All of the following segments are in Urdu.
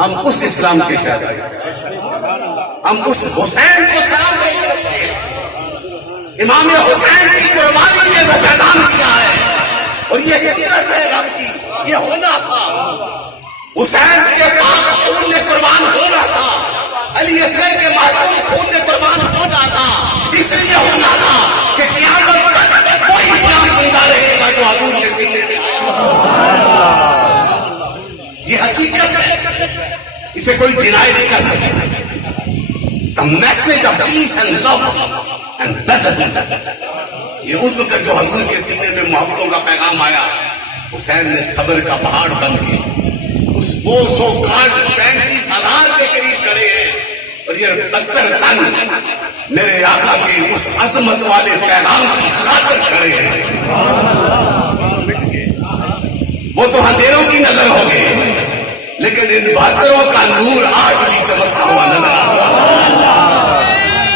ہم اس اسلام کے شاہد ہیں، ہم اس حسین کو سلام پیش کرتے ہیں۔ امام حسین کی قربانی نے وہ پیغام دیا ہے، اور یہ قدرت ہے رب کی، یہ ہونا تھا۔ حسین کے پاک خون نے قربان ہونا تھا، علی اصغر کے معصوم خون نے قربان ہونا تھا، اس لیے ہونا تھا کہ قیامت تک کوئی اسلام زندہ رہے گا جو حضور کے سینے سے یہ حقیقت ہے، اسے کوئی ڈینائی نہیں کر سکتا۔ The message of peace and love and brotherhood، یہ اس وقت جو حضور کے سینے میں محبتوں کا پیغام آیا، حسین نے صبر کا پہاڑ بن کے اس 200 گارڈ 35,000 کے قریب کھڑے ہیں، اور یہ 72 تن میرے آقا کے اس عظمت والے پیغام کی خاطر کھڑے ہیں۔ وہ تو اندھیروں کی نظر ہو گئے، لیکن ان بہادروں کا نور آج بھی چمکتا ہوا نظر آتا ہے۔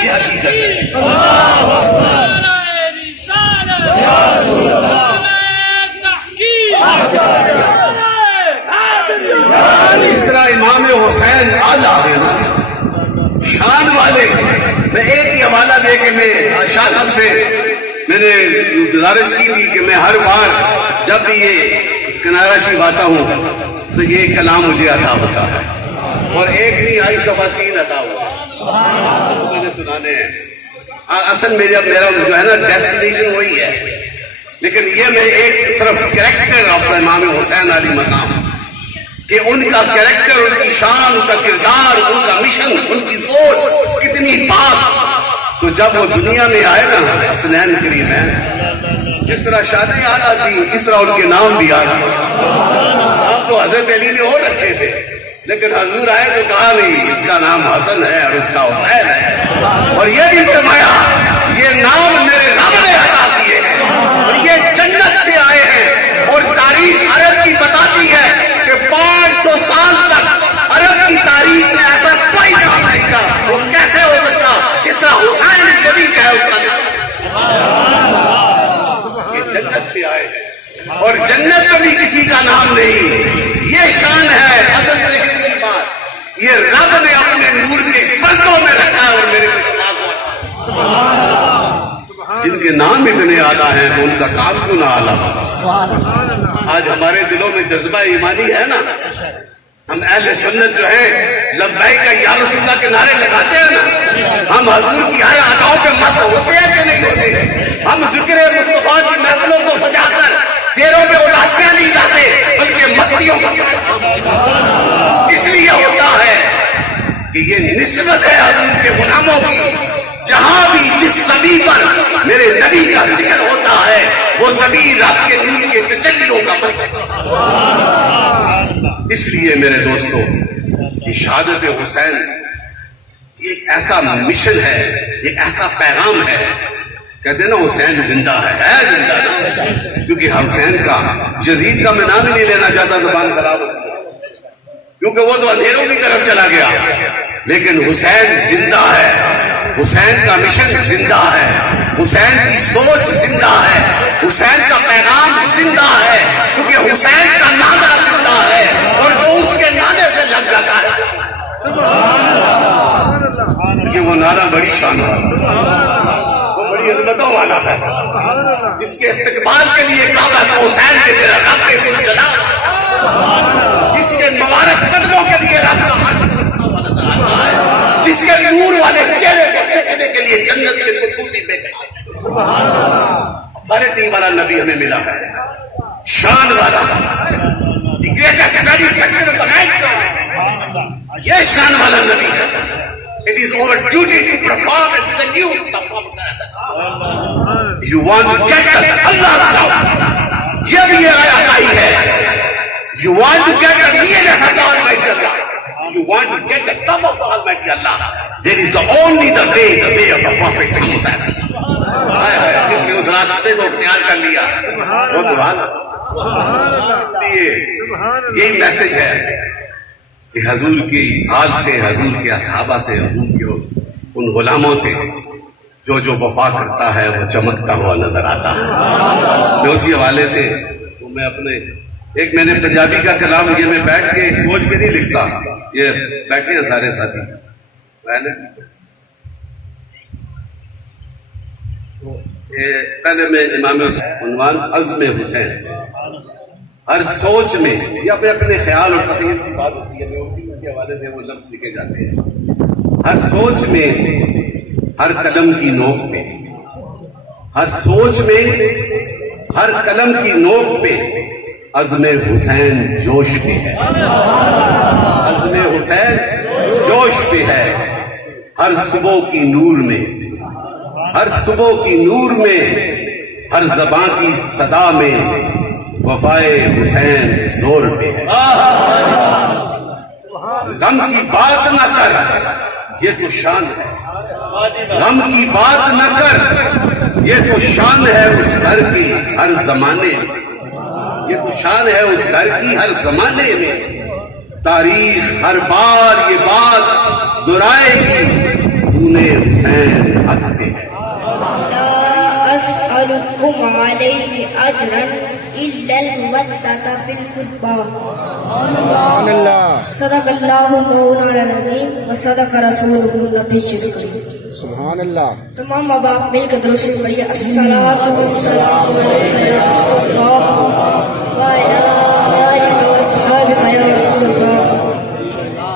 یہ حقیقت ہے۔ اس طرح امام حسین اعلیٰ ہے نا، شان والے۔ میں ایک ہی حوالہ دے کے میں شاہ صاحب سے میں نے گزارش کی تھی کہ میں ہر بار جب بھی یہ کنارہ شریف آتا ہوں تو یہ کلام مجھے عطا ہوتا ہے، اور ایک نہیں آئی صفحہ 3 عطا ہوا میں نے سنانے ہیں۔ اصل میرا جو ہے نا ڈیسٹینیشن وہی ہے، لیکن یہ میں ایک صرف کریکٹر آف امام حسین علی مقام کہ ان کا کریکٹر، ان کی شان، ان کا کردار، ان کا مشن، ان کی سوچ کتنی پاک، تو جب وہ دنیا میں آئے نا حسنین کریمین، جس طرح شانیں اعلیٰ تھی اس طرح ان کے نام بھی اعلیٰ۔ نام تو حضرت علی نے اور رکھے تھے، لیکن حضور آئے تو کہا نہیں اس کا نام حسن ہے اور اس کا حسین ہے، اور یہ بھی فرمایا یہ نام میرے رب نے عطا کیے ہیں، اور یہ جنت سے آئے ہیں، اور تاریخ عرب کی بتاتی ہے کہ 500 سال تک عرب کی تاریخ میں ایسا کوئی نام نہیں تھا، وہ کیسے ہو سکتا جس طرح حسین نبی کا ہے اس کا نام۔ یہ جنت سے آئے ہیں، اور جنت میں بھی کسی کا نام نہیں۔ یہ شان ہے اصل دیکھنے کی بات، یہ رب نے اپنے نور کے پردوں میں رکھا ہے، اور میرے جن کے نام اتنے اعلیٰ ہیں تو ان کا کام کیوں نہ اعلیٰ؟ آج ہمارے دلوں میں جذبہ ایمانی ہے نا، ہم اہل سنت جو ہیں لبیک یا رسول اللہ کے نعرے لگاتے ہیں نا، ہم حضور کی ہر اداؤں پہ مست ہوتے ہیں کہ نہیں ہوتے؟ ہم ذکر مصطفیٰ کی محفلوں کو سجا کر چہروں پہ اداسیاں نہیں لاتے بلکہ مستیوں کا، اس لیے ہوتا ہے کہ یہ نسبت ہے حضور کے غلاموں کی۔ جہاں بھی جس زمین پر میرے نبی کا ذکر ہوتا ہے وہ زمین رب کے نور کے تجلیوں کا مرکز۔ اس لیے میرے دوستو یہ شہادت حسین یہ ایک ایسا مشن ہے، یہ ایسا پیغام ہے، کہتے ہیں نا حسین زندہ ہے زندہ نا، کیونکہ حسین کا یزید کا میں نام ہی نہیں لینا چاہتا، زبان خراب ہوتی ہے کیونکہ وہ تو اندھیروں کی طرف چلا گیا، لیکن حسین زندہ ہے، حسین کا مشن زندہ ہے، حسین کی سوچ زندہ ہے، حسین کا پیغام زندہ ہے، کیونکہ حسین کا نعرہ زندہ ہے، اور جو اس کے نعرے سے لگ جاتا ہے کہ وہ نعرہ بڑی شان والا، وہ بڑی عظمتوں والا ہے، جس کے استقبال کے لیے کعبہ کو حسین کے تیرا رب کے دل چلا، جس کے مبارک قدموں کے لیے رب کا نظر آتا ہے، جس کے نور والے چہرے کو دیکھنے کے لیے جنت کے قدوسی پہ اتھارٹی والا نبی ہمیں ملا ہے، شان والا، the greatest manufacture of the mankind, یہ شان والا نبی ہے۔ It is our duty to perform and salute the Prophet. You want to get the Allah's love. یہ بھی آئی ہے. You want to get the nearness of the Almighty Allah. You want to get the love of the Almighty Allah. There is the way of the Prophet Muhammad. جس نے اس راستے کو اختیار کر لیا وہ تو یہی میسج ہے کہ حضور کی آل سے، حضور کے اصحابہ سے، حضور کے ان غلاموں سے جو وفا کرتا ہے وہ چمکتا ہوا نظر آتا ہے۔ میں اسی حوالے سے میں اپنے میں نے پنجابی کا کلام یہ میں بیٹھ کے سوچ کے نہیں لکھتا، یہ بیٹھے ہیں سارے ساتھی پہلے میں امام حسین عنوان عزم حسین. ہر سوچ میں یہ اپنے اپنے خیال اور تخیل کی بات ہوتی ہے، اسی کے حوالے سے وہ لفظ لکھے جاتے ہیں. ہر سوچ میں، ہر قلم کی نوک پہ، ہر سوچ میں، ہر قلم کی نوک پہ عزم حسین جوش پہ ہے. عزم حسین جوش پہ ہے. ہر صبح کی نور میں، ہر صبح کی نور میں، ہر زباں کی صدا میں وفائے حسین زور پہ ہے. غم کی بات نہ کر، یہ تو شان ہے. غم کی بات نہ کر، یہ تو شان ہے اس گھر کی ہر زمانے میں. یہ تو شان ہے اس گھر کی ہر زمانے میں. تاریخ ہر بار یہ بات دہرائے گی، خون حسین حق پہ ہے. لا أسألكم عليه أجرا إلا المودة في القربى. صدق الله مولانا العظيم وصدق رسوله النبي الكريم. سبحان اللہ. تمام ماں باپ مل کر درود شریف پڑھیے. الصلاۃ والسلام علیک یا رسول اللہ وعلی آلک واصحابک یا رسول اللہ.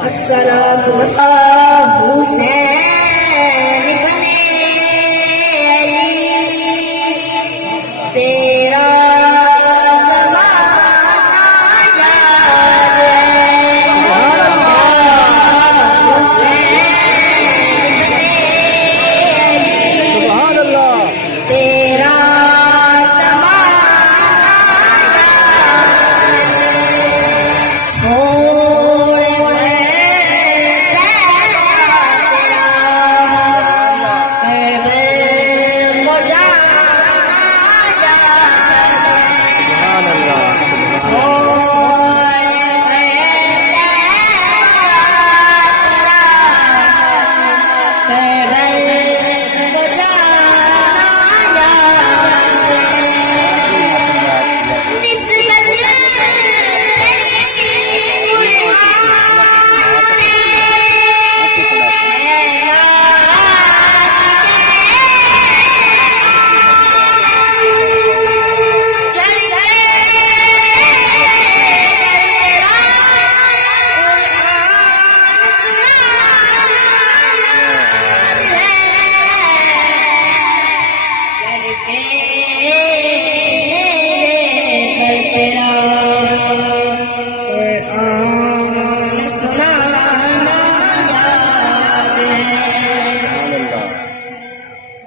الصلاۃ والسلام حسین بنے تیرا زمانہ یاد ہے. حسین سبحان اللہ. تیرا زمانہ یاد ہے. چھوڑ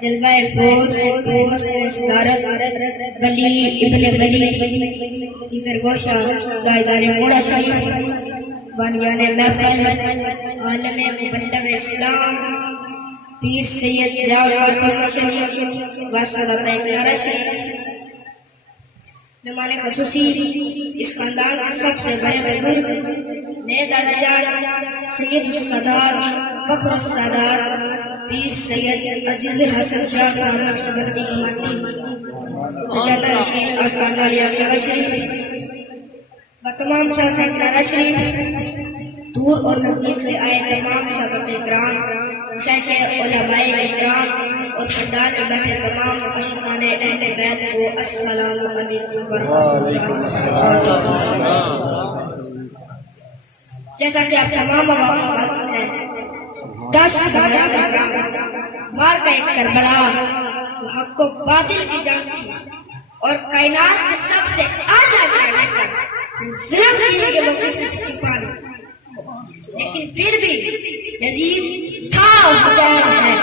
جلوہ فوز صدارت ولی ابن ولی دیگر گوشہ دائدار موڑا شریف بانیان محفل عالم مبلغ اسلام پیر سید ضیاء القاسم شریف واسطہ اقرار شریف. مہمان خصوصی اس خاندان کے سب سے بڑے بزرگ نئے دادا جان سید السادات فخر السادات پیر سید عزیز الحسن شاہ صاحب نقشبندی امتی سجادہ نشین آستان والی عقیقہ شریف و تمام ساتھ اقرار شریف، دور اور نزدیک سے آئے تمام سادات اکرام، شیخ علماء اکرام اور خاندان میں بیٹھے تمام عاشقان اہل بیت کو السلام علیکم ورحمۃ اللہ وبرکاتہ. جیسا کہ آپ تمام معلوم ہیں 10 مار کا ایک کربلا وہ حق و باطل کی جنگ تھی اور کائنات کے سب سے اعلیٰ گرانے کا ظلم کیے کہ وہ کسی سے چھپا نہیں، لیکن پھر بھی یزید تھا حسین ہے.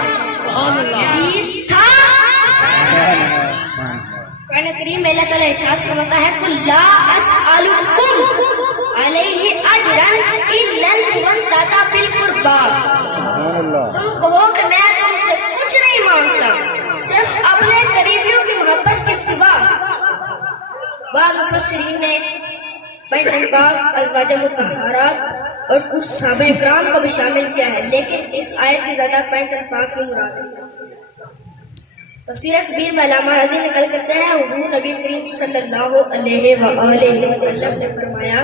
یزید تھا. قرآن کریم میں اللہ تعالیٰ ارشاد فرماتا ہے قل لا اسألکم علیہ اجرا الا المودۃ فی القربى. تم کہو کہ میں تم سے کچھ نہیں مانگتا صرف اپنے قریبیوں کی محبت کے سوا. بعض مفسرین نے بیت الباب ازواج مطہرات اور کچھ صحابہ اکرام کو بھی شامل کیا ہے، لیکن اس آیت سے زیادہ بیت الباب کی مراد ہے. تفسیر کبیر میں علامہ راضی نقل کرتے ہیں حضور نبی کریم صلی اللہ علیہ وآلہ وسلم نے فرمایا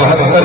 72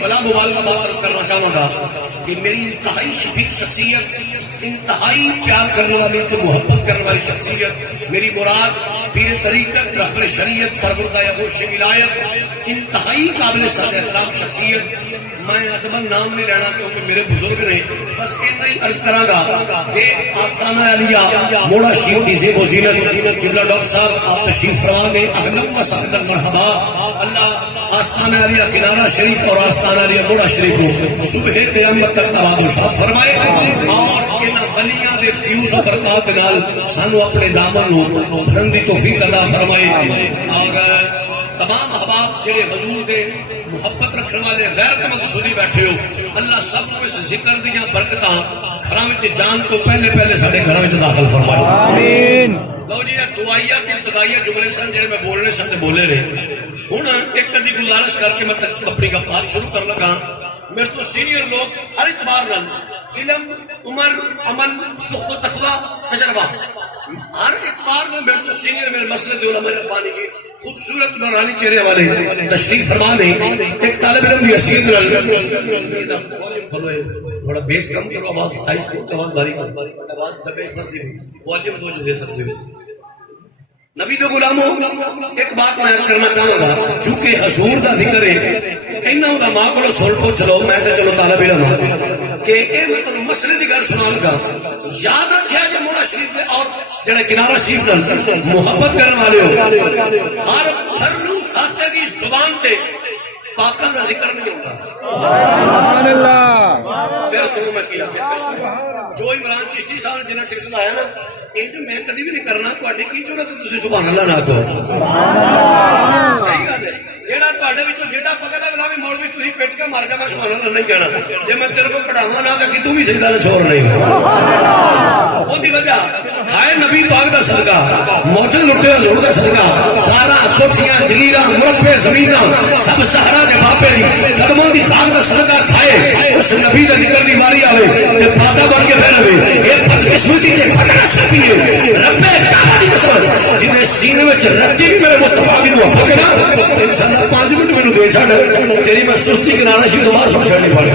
بلا مبالغہ بات عرض کرنا چاہوں گا کہ میری انتہائی شفیق شخصیت، انتہائی پیار کرنے والی تو محبت کرنے والی شخصیت، میری مراد پیر طریقت رہبر شریعت پروردہ گوش ولایت، انتہائی قابل صد احترام شخصیت. میں ادبن نام نہیں لینا کیونکہ میرے بزرگ نے، بس اتنا ہی عرض کراں گا کہ آستانہ علیہ موڑا شیخ کی زیب و زینت قبلہ ڈاکٹر صاحب آپ تشریف فرما دیں. اہلا و سہلا مرحبا. اللہ آستانہ علیہ کنارہ شریف اور آستانہ علیہ موڑا شریف کو صبح قیامت تک آباد و شاد فرمائے اور ان ولیاں دے فیوز و برکات دے نال سانو اپنے دامن نو بھرن دی توفیق عطا فرمائے. اور تمام احباب جڑے حضور دے محبت رکھنے والے غیرت مند سنی بیٹھے ہو، اللہ سب کو اس ذکر دیاں برکتاں گھراں وچ جان تو پہلے ساڈے گھراں وچ داخل فرمائے. آمین. لو جی دعائیہ کے ابتدائیہ جملے سن جڑے میں بولنے سن تے بولے رہے. ہن ایک کدی گزارش کر کے میں اپنی بات شروع کر لگا. میرے تو سینئر لوگ ہر اعتبار نال علم، عمر، عمل، سخت و تقوی، تجربہ، ہر اعتبار میں میرے تو سینئر میرے مسلک علماء ربانی کی خوبصورت نورانی چہرے والے تشریف فرما نے. ایک طالب علم بھی حسین تھوڑا بیس کم کرو، آواز آہستہ کو آواز بھاری کرو، آواز دبے پھنسی ہوئی، والیوم توجہ دے سکتے ہو. نبی دے غلاموں ایک بات میں عرض کرنا چاہوں گا، چونکہ حضور دا ذکر ہے انہاں علماء کو سن کو چلو میں تے چلو طالب علم کہ اے میں تانوں مسئلے دی گل سنان لگا. یاد رکھیا جے موڑا شریف دے اور جڑے کنارہ شریف دے محبت کرن والے ہو، ہر پھرلو کھاتے دی زبان تے پاکاں دا ذکر نہیں ہوتا. سبحان اللہ. پھر سنو میں کیا جو عمران چشتی صاحب نے جنہیں ٹکٹ لایا نا، یہ جو میں کدی بھی نہیں کرنا، تہاڈی کی ضرورت ہے تسی سبحان اللہ نہ کہو. صحیح گل ہے. جیڑا تہاڈے وچوں جیڑا پکا لگا بھی مولوی تسی پٹ کے مر جا میں سبحان اللہ نہیں کہنا. جے میں تیرے کو پڑھاواں نہ کہ تو بھی سجدہ تے چھوڑ نہیں. اودی وجہ کھائے نبی پاک دا صدقہ، موجود لٹے حضور دا صدقہ، داراں کوٹھیاں جگیراں مربے زمیناں سب سہارا دے باپے دی قدموں دی خاک دا صدقہ کھائے، اس نبی دا ذکر دی واری آوے تے پاٹا بن کے بیٹھ رہے. یہ بدقسمتی تے پتہ سکتی ہے رب کعبہ دی قسم جنے سینے وچ رچی بھی میرے مصطفیٰ دی محبت نا. انسان 5 منٹ مینوں دے چھڈ، تیری میں سستی کنارہ شی دوبارہ سن چھڈنی پڑے.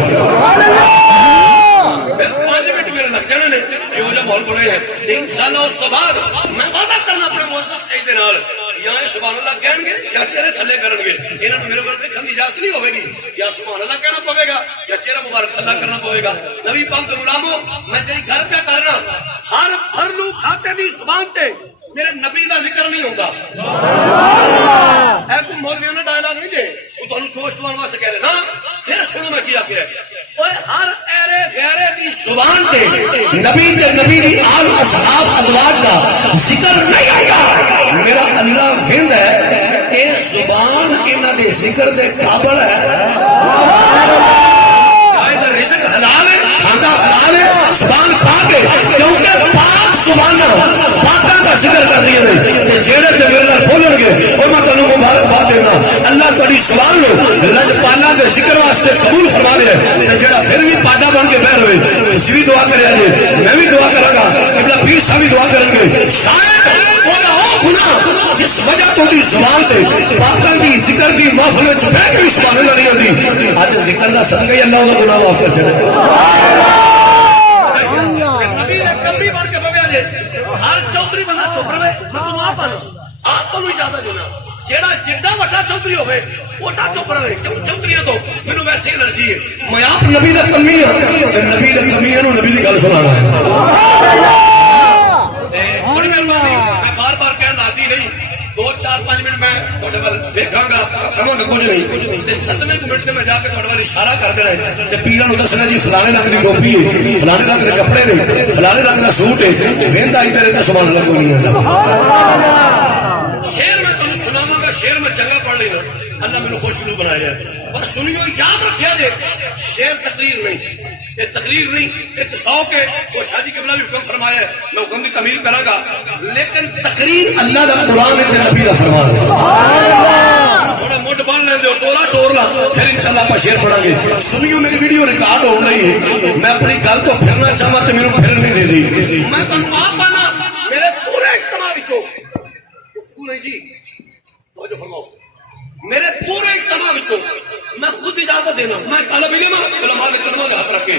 5 منٹ میرے لگ جانے نے جو جا بول پڑے ہیں. انشاءاللہ اس کے بعد میں وعدہ کرنا اپنے معزز سٹیج دے نال یا سبحان اللہ کہیں گے یا چہرے تھلے کرن گے. انہاں نوں میرے کول دیکھن دی اجازت نہیں ہوے گی. یا سبحان اللہ کہنا پوے گا یا چہرہ مبارک تھلا کرنا پوے گا. نبی پاک دے غلاموں میں جڑی گھر پہ کرنا ہر پھرلو کھاتے دی زبان تے میرے نبی دا ذکر نہیں ہوتا. اے کوئی مولویوں نے ڈائلاگ نہیں دے وہ تانوں جوش دوانے واسطے کہہ رہے نا. پھر سنو میں کیا کہہ اوے ہر ایرے غیرے دی زبان تے نبی تے نبی دی آل اصحاب ازواج دا ذکر نہیں آیا. میرا اللہ وند ہے اے زبان انہاں دے ذکر دے قابل ہے. قائد رزق حلال ہے، کھانا حلال ہے، زبان پاک ہے کیونکہ پاک زباناں پاکاں دا ذکر کر رہی ہیں. تے جڑے تے میرے نال بولن گے او میں تانوں مبارکباد دینا. اللہ تہاڈی زبان نو لجپالاں دے ذکر واسطے قبول فرما لے. تے جڑا پھر بھی پاڈا بن کے بیٹھ ہوئے تسی بھی دعا کریا جے، میں بھی دعا کراں گا، قبلہ پیر صاحب بھی دعا کریں گے. شاید او دا او گناہ جس وجہ تو دی زبان تے پاکاں دی ذکر دی محفل وچ بیٹھ کے سبحان اللہ نہیں ہوندی، اج ذکر دا صدقہ ہی اللہ دا گناہ معاف کر چھڑے. نبی نے کمی بن کے بویا جے ہر چوتری بندہ چپ رہے. میں تو آپ آپ کو اجازت دینا جیڑا جڈا وڈا چوتری ہوئے وڈا چپ رہے. کیوں چوتریاں تو مینوں ویسے الرجی ہے. میں آپ نبی دا کمی ہاں تے نبی دا کمی نو نبی دی گل سنانا ہے. تے بڑی مہربانی میں بار بار کہنا عادی نہیں 2-4-5 منٹ میں تہاڈے ول دیکھاں گا کہاں گا کچھ نہیں تے 7ویں منٹ تے میں جا کے تہاڈے ول اشارہ کر دینا ہے تے پیراں نوں دسنا جی فلانے رنگ دی ٹوپی ہے، فلانے رنگ دے کپڑے نے، فلانے رنگ دا سوٹ ہے. ویندا ہی تیرے تے سبحان اللہ کوئی نہیں آندا. شعر میں تانوں سناواں گا، شعر میں چنگا پڑھ لینا. اللہ میرے خوشبو بنایا ہے پر سنیو یاد رکھیا جے شعر تقریر نہیں، یہ تقریر نہیں، ایک شوق ہے. وہ شادی قبلہ بھی حکم فرمایا ہے میں حکم کی تعمیل کراں گا، لیکن تقریر اللہ دا قرآن تے نبی دا فرمان ہے. تھوڑا مڈ بن لے ٹورا ٹور لا پھر انشاءاللہ آپ شعر پڑھا گے. سنیو میری ویڈیو ریکارڈ ہو رہی ہے، میں اپنی گل تو پھرنا چاہواں تے میرے پھر نہیں دے دی. میں تانوں آپ آنا میرے پورے اجتماع وچوں گفتگو نہیں جی توجہ فرماؤ میرے پورے اجتماع وچوں میں خود اجازت دینا، میں طالب علم علماء نے کلمہ دے ہاتھ رکھے،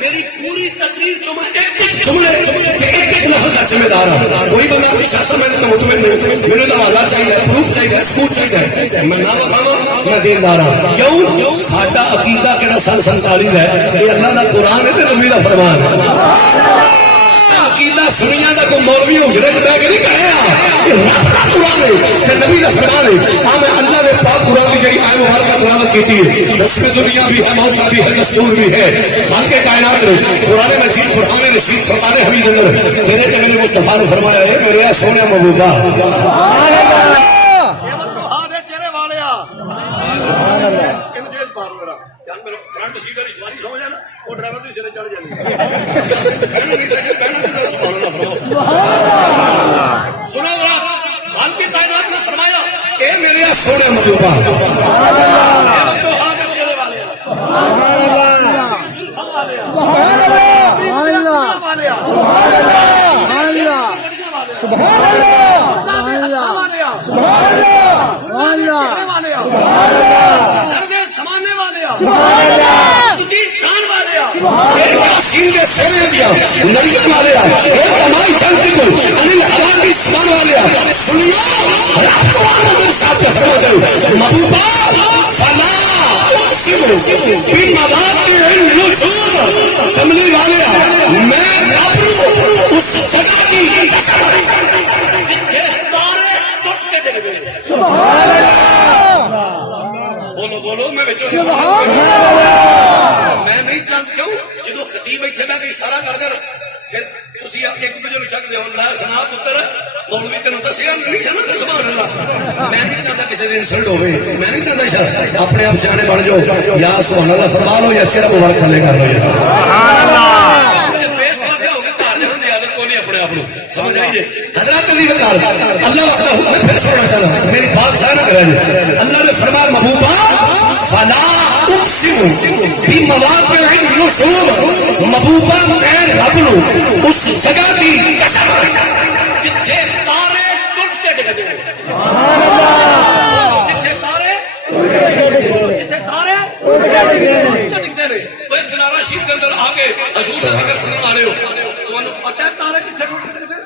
میری پوری تقریر چوں میں ایک جملے ایک لفظ کا ذمہ دار ہوں. کوئی بندہ کوئی شخص میں تو مطمئن نہیں، میرے تو حوالہ چاہیے، پروف چاہیے، ثبوت چاہیے، میں نہ بخاواں میں دیندار ہوں. کیوں؟ ساڈا عقیدہ کہڑا سن 47 ہے، یہ اللہ دا قرآن ہے تے نبی دا فرمان ہے. عقیدہ سنیاں دا کوئی مولوی حجرے چ بیٹھ کے نہیں کرے، رب دا قرآن ہے تے نبی دا فرمان ہے. میں اللہ نے پاک قرآن کی جڑی آئے مبارکہ تلاوت کی ہے، اس میں دنیا بھی ہے، موت بھی ہے، دستور بھی ہے، خالق کائنات نے قرآن مجید قرآن رشید فرقان حمید اندر تیرے تے میرے مصطفیٰ نے فرمایا ہے میرے سونے محبوبہ سنا ذرا، خالق کائنات نے فرمایا اے میرے سونے محبوبہ بولو میں نہیں چاہتا کیوں جدو خطیب اتنے میں اشارہ کر دیں پھر تھی ایک دوجے نو چک دو لا سنا پتر مولوی تینوں دسیا نہیں جانا سبحان اللہ. میں نہیں چاہتا کسی دن انسلٹ ہوئے، میں نہیں چاہتا اپنے آپ سیانے بن جاؤ، یا سبحان اللہ فرما لو یا صرف مبارک تھلے کر لو. اپنے آپ سمجھ آئیے حضرات علی وقار اللہ وحدہ میں پھر سونا چاہتا میری بات ضائع نہ کرے. اللہ نے فرمایا محبوبہ فلا اقسم بمواقع النجوم، محبوبہ میں رب نو اس جگہ کی قسم جتھے تارے ٹوٹ کے ڈگ دے، جتھے تارے جتھے تارے ڈگتے رہے. وہ کنارہ شریف کے اندر آگے حضور کا ذکر سننے والے ہو، تمہیں پتہ ہے تارے کتنے ٹوٹ کے ڈگتے؟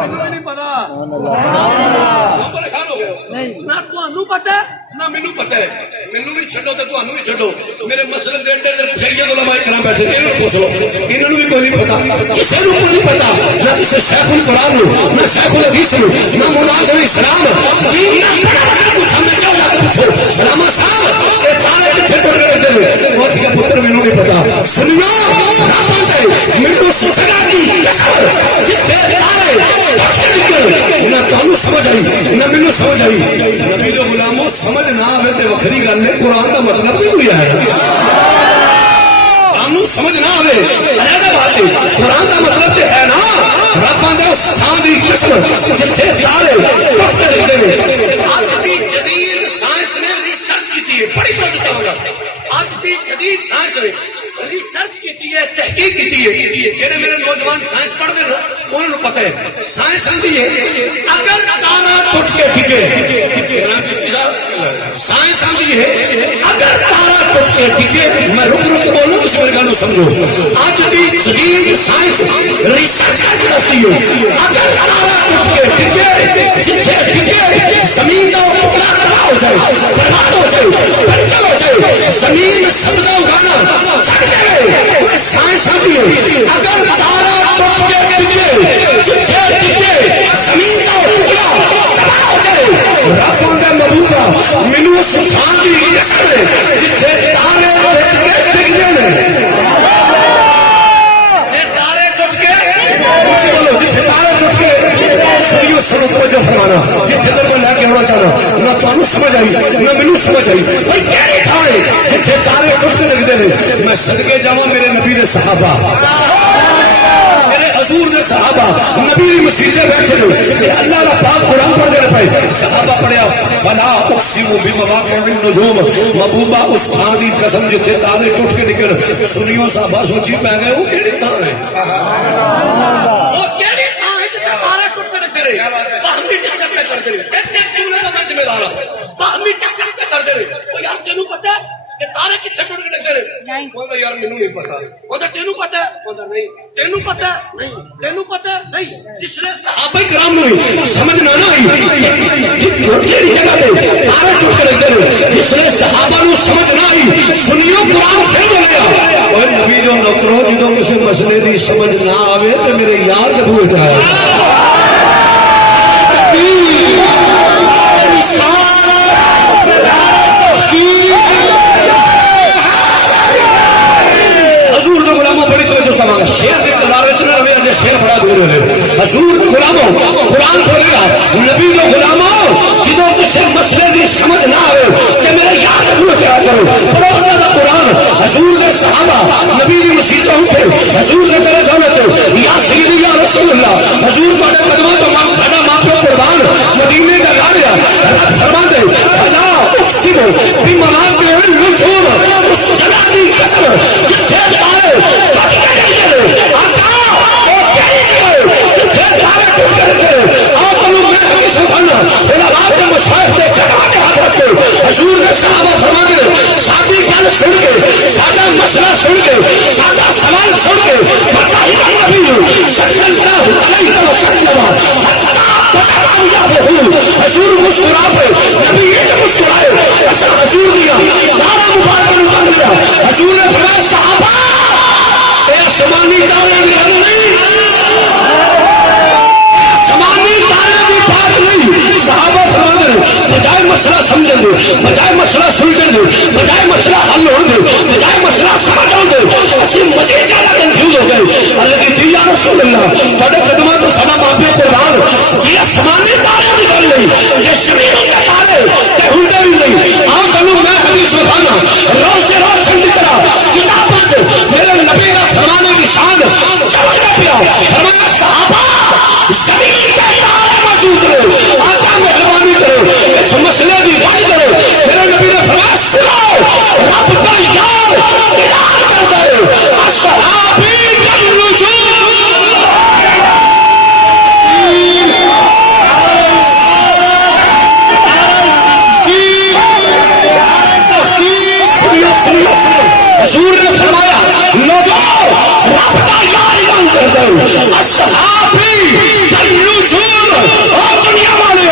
مینوں نہیں پتا، تم پریشان ہو گئے ہو، نہ تمہیں پتہ ہے نہ مینوں پتہ ہے. مینوں بھی چھڈو تے تمہیں بھی چھڈو، میرے مسلک دے اندر سید علماء کرام بیٹھے انہوں نے پوچھ لو، انہوں نے بھی کوئی نہیں پتا، کسی کو کوئی نہیں پتا، نہ کسی شیخ القرآن ہو، نہ شیخ الحدیث ہو، نہ مناظر اسلام دین نہ بڑا بڑا کچھ ہمیں کیا جا کے پوچھو علامہ صاحب یہ تارے کتنے ٹوٹ کے ڈگتے ہیں؟ وہ کہ پتر مینوں نہیں پتا. سنیو رب دے مینوں سکھنا کی قسم جتھے تارے ٹوٹ کے ڈگتے نہ تانوں سمجھ آئی نہ مینوں سمجھ آئی. نبی دے غلاموں سمجھ نہ آوے تے وکھری گل ہے، قرآن کا مطلب نہیں کوئی ہے، سانوں سمجھ نہ آوے علیحدہ بات ہے، قرآن کا مطلب تے ہے نا رب آندا اس تھان دی قسم جتھے تارے ٹوٹ کے ڈگتے ہیں. اج دی جدید سائنس نے ریسرچ کیتی ہے، بڑی توجہ چاہوں گا، اج دی جدید سائنس نے ریسرچ کیتی ہے، تحقیق کیتی ہے. جڑے میرے نوجوان سائنس پڑھتے ہیں انہوں نے پتہ ہے سائنس آندی ہے اگر تارا ٹوٹ کے ڈگے، سائنس آندی ہے اگر تارا ٹوٹ کے ڈگے، میں رک رک بولوں تو میری گل سمجھو. اج دی جدید سائنس ریسرچ دستی ہے اگر تارا ٹوٹ کے ڈگے جتھے ڈگے زمین کا ٹکڑا تباہ ہو جائے، برباد ہو جائے، پنچر ہو جائے، زمین سبزہ اگانا چھٹ جائے. وہ سائنس آتی ہے اگر تارا ٹوٹ کے ڈگے جتھے ڈگے زمین کا ٹکڑا تباہ ہو جائے. رب آندا محبوبہ مینوں اس تھان دی قسم ہے جتھے تارے ٹوٹ کے ڈگدے نے، جتھے تارے ٹوٹ کے اونچی بولو جتھے تارے ٹوٹ کے سنیو سنو توجہ فرمانا جتھے در میں لے کے آنا چاہنا نہ تانوں سمجھ آئی نہ مینوں سمجھ آئی. بھائی کہڑی تھان ہے جتھے تارے ٹوٹ کے ڈگدے نے؟ میں صدقے جاواں میرے نبی دے صحابہ، میرے حضور دے صحابہ نبی دی مسجد بیٹھے نے، اللہ دا پاک قرآن پڑھ دے پئے، صحابہ پڑھیا فلا اقسم بمواقع النجوم، محبوبہ اس تھان دی قسم جتھے تارے ٹوٹ کے ڈگن. سنیو صحابہ سوچی پہ گئے وہ کیڑی تھان ہے، وہ کیڑی تھان ہے جتھے تارے ٹوٹ کے ڈگدے؟ ہم بھی ڈسکس کرتے ہیں. ایک جملے کا میں ذمہ دار ہوں باہمی ڈسکس پہ کر دے رہے وہ یار تینوں پتہ ہے کہ تارے کتنے ٹوٹ کے ڈگتے رہے بولتا یار مینوں نہیں پتا بولتا تینوں پتہ ہے بولتا نہیں تینوں پتہ ہے نہیں تینوں پتہ ہے نہیں جس نے صحابہ کرام نے سمجھ نہ آئی تیری جگہ پہ تارے ٹوٹ کے ڈگتے رہے جس نے صحابہ نو سمجھ نہ آئی سنیو قرآن پھر بولیا اور نبی جو نوکرو جدوں کسی مسئلے دی سمجھ نہ آوے تو میرے یار دے بھول جائے حضور کے غلاموں بڑی توجہ سمجھا شیر کے تلارے چلے رہے ہیں شیر بڑا دور ہے حضور کے غلاموں قرآن پڑھ رہا نبی کے غلاموں جنہوں کسی مسئلے کی سمجھ نہ آئے کہ میرے یاد بھول جایا کرو پڑھو اللہ کا قرآن حضور کے صحابہ نبی کی مسیطیں اٹھے حضور کے طرح دولت یا سیدی یا رسول اللہ حضور کو قدموں تو ساڈا ماں پیو قربان مدینے کا لاڑیا رب فرما دے فلا اقسم بمواقع النجوم اس جگہ کی قسم جتھے تارے ٹوٹ کے ڈگتے آقا او تیری جگہ جتھے تارے ٹوٹ کے ڈگتے آؤ تمہیں میں حدیث سکھانا علماء کے مشاہد دے قدمہ کے ہاتھ رکھ کے حضور کے صحابہ فرما دے ساتھی گل سن کے سادہ مسئلہ سن کے سادہ سوال سن کے فتح النبی صلی اللہ علیہ وسلم حضور مسکرا پہ نبی جب مسکرائے ایسا حضور دیا دارا مبارک اتر گیا حضور نے فرمایا صحابہ اے آسمانی تارے کی گل نہیں آسمانی تارے کی بات نہیں صحابہ فرما دے بجائے مسئلہ سمجھیں دے بجائے مسئلہ سلجھیں دے بجائے مسئلہ حل ہو دے بجائے مسئلہ سمجھ ہو دے اسی مزید زیادہ کنفیوز ہو گئے اللہ کی جی یا رسول اللہ تھوڑے قدمہ تو سنا باپے قربان جی آسمانی تارے کی گل نہیں کہ زمین کے تارے کہ ہنڈے بھی نہیں آؤ تنوں میں حدیث سبحانہ روز روشن کی طرح کتابوں سے میرے نبی کا فرمانے کی شان چمک نہ پیا فرمایا صحابہ زمین کے تارے موجود رہے آقا مہربانی کرو اس مسئلے کی رائے کرو میرے نبی نے فرمایا سنو رب کا یار اعلان کر دے اصحابی کالنجوم حضور نے فرمایا لوگوں رب کا یار اعلان کر دو اصحابی کالنجوم اور دنیا والے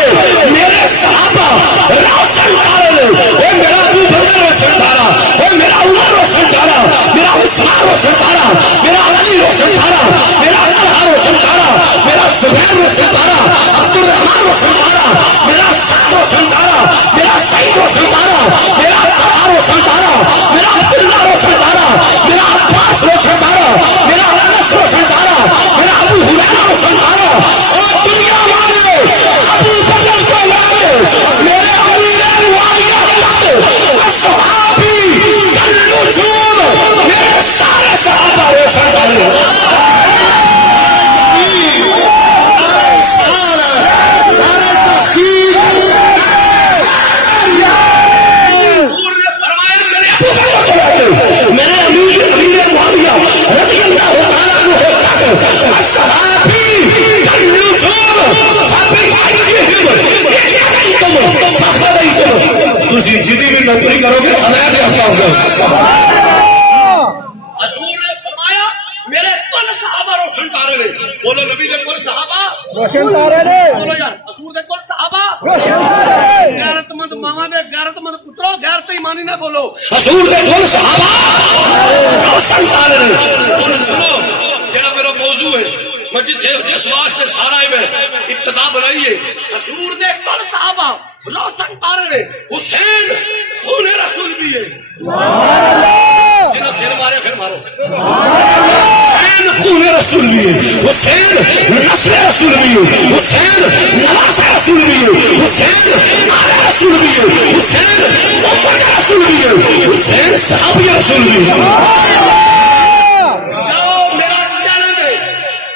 میرے صحابہ روشن تارے اے میرا ابو بکر روشن تارا اے میرا عمر روشن تارا میرا عثمان روشن تارا میرا علی روشن تارا میرا طلحہ روشن تارا میرا زبیر روشن تارا عبد الرحمن روشن تارا میرا سعد روشن تارا میرا سعید روشن تارا میرا طلحہ روشن تارا میرا عبداللہ روشن تارا میرا عباس روشن تارا میرا انس روشن تارا میرا ابو ہریرہ روشن تارا اور دنیا والے ابو بکر کو لائے میرے امیر معاویہ تک اصحابی کالنجوم میرے سارے صحابہ روشن تارے میرے امیر معاویہ رضی اللہ تعالیٰ عنہ تک اصحابی کالنجوم فبأيهم اقتديتم فاهتديتم تسی جدی بھی نوکری کرو گے ہدایت یافتہ ہو جاؤ حضور نے فرمایا میرے کل صحابہ روشن تارے نے بولو نبی نے کل صحابہ روشن تارے نے بولو یار حضور نے کل صحابہ روشن تارے نے غیرت مند ماما نے غیرت مند پترو غیرت ایمانی نہ بولو حضور نے کل صحابہ روشن تارے نے سنو جڑا میرا موضوع ہے میں جس واسطے سارا میں ابتدا بنائی ہے حضور نے کل صحابہ روشن تارے نے حسین خون رسول بھی ہے جنہوں سر مارے پھر مارو حسین خون رسول بھی ہے حسین نسل رسول بھی ہے حسین نواز رسول بھی ہے حسین آل رسول بھی ہے حسین امت رسول بھی ہے حسین صحابی رسول بھی ہے میرا چیلنج ہے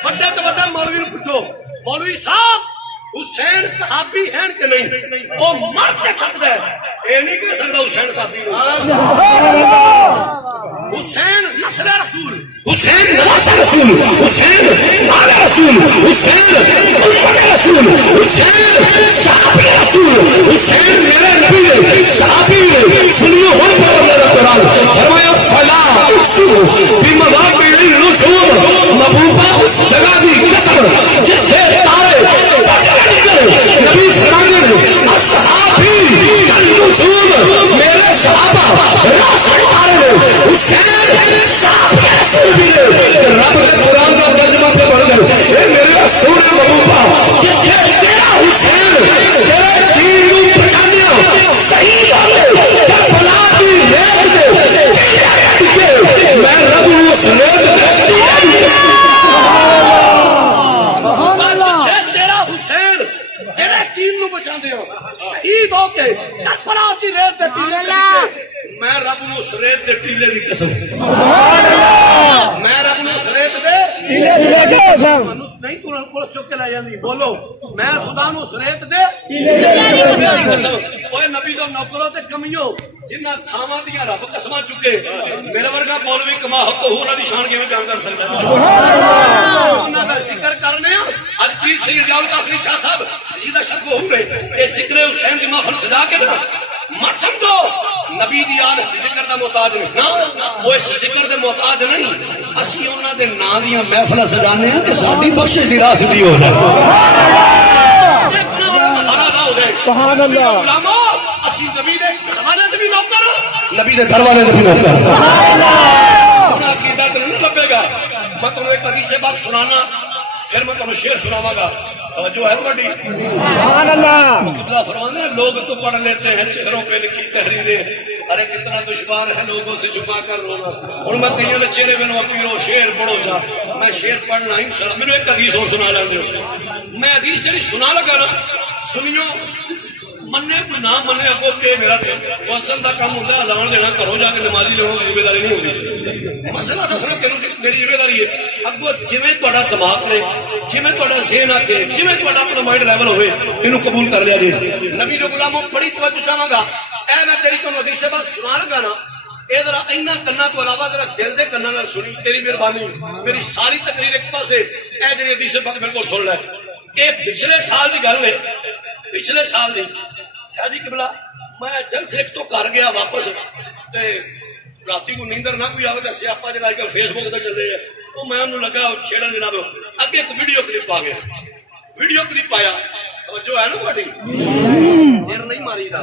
بڑے تو بڑا مولوی نے پوچھو مولوی صاحب حسین صحابی ہیں کہ نہیں وہ مر کے سکتا ہے یہ نہیں کہہ سکتا حسین صحابی حسین نسل رسول، حسین نواز رسول، حسین آل رسول، حسین امت رسول، حسین صحابی رسول، حسین میرے نبی نے صحابی نے سنیو ہو میرا قرآن فرمایا فلا اقسم بمواقع النجوم، محبوبہ اس جگہ دی قسم جتھے تارے کٹ کٹ کر نبی فرمانے اصحابی النجوم، میرے صحابہ روشن تارے نے، حسین صحابی رسول بھی نے کہ رب کے قرآن کا ترجمہ پہ بڑھ گئے اے میرے رسول محبوبہ جتھے تیرا حسین تیرے دین نو بچاندیاں شہید ہوئے کربلا دی ریت دے تیرے کٹ کے میں رب اس ریت دے تیرا حسین تیرے دین نو بچاندیاں شہید ہو کے کربلا دی ریت دے ٹیلے کٹ کے میں رب نو اس ریت دے ٹیلے دی قسم میں رب نو اس ریت دے نہیں تو پولیس چوک کے لے جاندی بولو میں خدا نو اس ریت دے قسم اوے نبی دا نوکرو تے کمیو جنہ تھاواں دیاں رب قسماں چکے میرے ورگا مولوی کما حق ہو انہاں دی شان کیویں بیان کر سکدا سبحان اللہ انہاں دا ذکر کرنے اج پیر سید ضیاء القاسمی شاہ صاحب سیدھا شرف ہو گئے اے ذکر حسین دی محفل سجا کے نا مت سمجھو نبی دی آل اس ذکر دا محتاج نہیں نا وہ اس ذکر دے محتاج نہیں اسی انہاں دے نام دیاں محفلاں سجانے ہیں کہ ساڈی بخشش دی راہ سیدھی ہو جائے سبحان اللہ غلامو اسی نبی دے گھروانے دے بھی نوکر نبی دے گھروانے دے بھی نوکر سبحان اللہ عقیدہ تے نہیں لبے گا میں تمہیں ایک حدیث پاک سنانا پھر میں تمہیں شعر سناواں گا توجہ ہے بڑی سبحان اللہ قبلہ فرمانے ہیں لوگ تو پڑھ لیتے ہیں چہروں پہ لکھی تحریریں ارے کتنا دشوار ہے لوگوں سے چھپا کر رونا اور میں کہیں میں چہرے میں نو پیرو شعر پڑھو جا میں شعر پڑھنا ہی میرے ایک حدیث اور سنا لیں میں حدیث جڑی سنا لگا نا سنیو مننے کوئی نہ مننے اگو کہ میرا وسن دا کام ہوندا اذان دینا گھروں جا کے نمازی لوگوں کی ذمہ داری نہیں ہوگی مسئلہ دسنا تینوں میری ذمہ داری ہے اگو جویں تہاڈا دماغ رہے جویں تہاڈا ذہن آکھے جویں تہاڈا اپنا مائنڈ لیول ہوئے اینو قبول کر لیا جی نبی دے غلاموں بڑی توجہ چاہاں گا اے میں تیری تو حدیث پاک سنا لگا نا اے ذرا اینا کنا تو علاوہ ذرا دل دے کنا نال سنی تیری مہربانی میری ساری تقریر ایک پاسے اے جڑی حدیث پاک بالکل سن لے اے پچھلے سال دی گل ہے پچھلے سال دی شادی قبلہ میں جب سے ایک تو کر گیا واپس تے راتی کو نیندر نہ کوئی آوے تے سیاپا جڑا کل فیس بک تے چل رہے ہیں وہ میں انہوں لگا چھیڑن جناب اگے ایک ویڈیو کلپ آ گیا ویڈیو کلپ آیا توجہ ہے نا تہاڈی سر نہیں ماری دا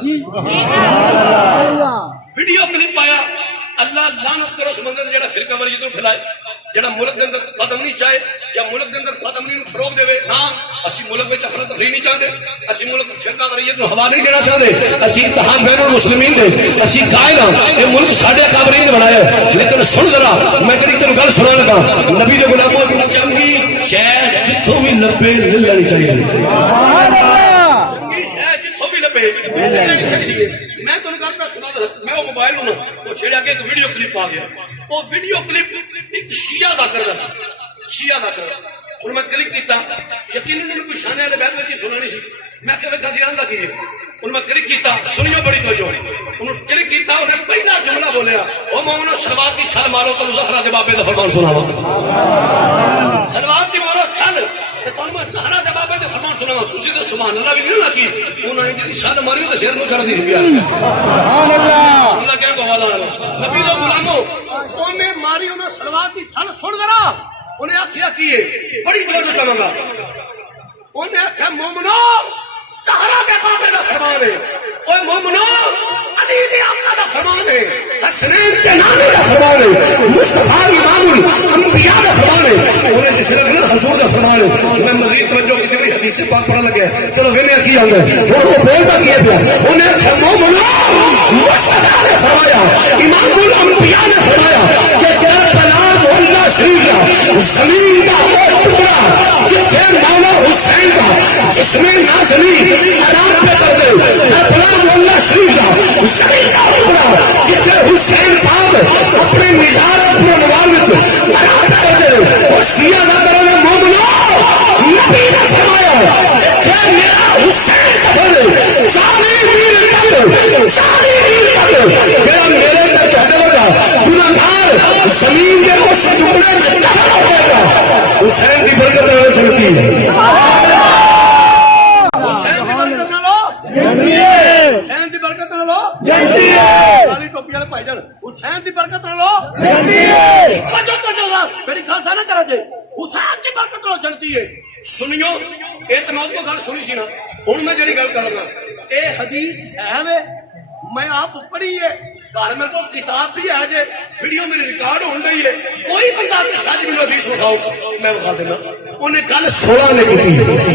ویڈیو کلپ آیا اللہ لعنت کرو اس بندے جڑا فرقہ واریت نو پھیلائے جڑا ملک دے اندر قدم نہیں چاہے یا ملک دے اندر قدم نہیں فروغ دے نا اسی ملک وچ افرا تفری نہیں چاہتے اسی ملک فرقہ واریت نو ہوا نہیں دینا چاہتے اسی اتحاد بین المسلمین دے اسی قائل ہاں اے ملک ساڈے اکابرین نے بنایا لیکن سن ذرا میں کدی تینوں گل سنا لگا نبی دے غلاموں دی چنگی شے جتھوں بھی لبے لے لینی چاہیے سبحان اللہ چنگی شے جتھوں بھی لبے لے لینی چاہیے میں تینوں گل پہ سنا میں وہ موبائل نو وہ چھڑیا کے ایک ویڈیو کلپ آ گیا وہ ویڈیو کلپ ایک شیعہ ذاکر دا سی شیعہ ذاکر اور میں کلک کیتا یقیناً انہوں نے کوئی شانے والے بیت میں چیز سنانی سی میں کہ ویکھا سی رہندا کی اور میں کلک کیتا سنیو بڑی توجہ انہوں کلک کیتا انہیں پہلا جملہ بولیا او مومنو سلوات کی چھل مارو تو زہرا دے بابے دا فرمان سناواں سلوات کی مارو چھل تے تانوں میں زہرا دے بابے دا فرمان سناواں تسی تے سبحان اللہ بھی نہیں لکی انہوں نے جڑی چھل ماری تے سر نو چڑھ دی سی سبحان اللہ اللہ کہہ کو والا نبی دے غلامو اونے ماری انہاں سلوات کی چھل سن ذرا انہیں آخیا کیے بڑی توجہ چاہوں گا انہیں آخیا مومنو سہارا کے بابے دا فرمان ہے اوے مومنو علی دے آقا دا فرمان ہے حسنین کے نانے دا فرمان ہے مصطفیٰ امام الانبیاء دا فرمان ہے انہیں جس نے حضور دا فرمان ہے میں مزید توجہ کی تیری حدیث پاک پڑھا لگے چلو وینے کی آندا ہے اور وہ بولتا کیے پیا انہیں آخیا مومنو مصطفیٰ نے فرمایا امام الانبیاء نے فرمایا کہ کربلا محلہ شریف زمین کا وہ ٹکڑا جتھے مولا حسین کا جس میں نازنین اعلان پہ کر دے کربلا محلہ شریف کا زمین کا ٹکڑا جتھے حسین صاحب اپنے مزار اپنے نوار وچ اعلان پہ کر دے اور شیعہ ذاکر نے مومنو نبی نے فرمایا جتھے میرا حسین دفن 40 میل تک جڑا میرے تک کہنے لگا گناہگار زمین کے اس ٹکڑے میں دفن ہو جائے گا. حسین کی برکت ہے چلتی ہے. حسین کی برکت نہ لو حسین کی برکت نہ لو کالی ٹوپی والے بھائی جان حسین کی برکت نہ لو میری گل سا نہ کرا جی حسین کی برکت نہ چلتی ہے. سنیو اعتماد کو گل سنی سی نا ہوں میں جڑی گل کروں گا اے حدیث ہے وے میں آپ پڑھی ہے گھر میرے کو کتاب بھی ہے جے ویڈیو میری ریکارڈ ہو رہی ہے کوئی بندہ سچ مجھے حدیث بتاؤ میں بتا دینا. انہیں گل 16 نے کی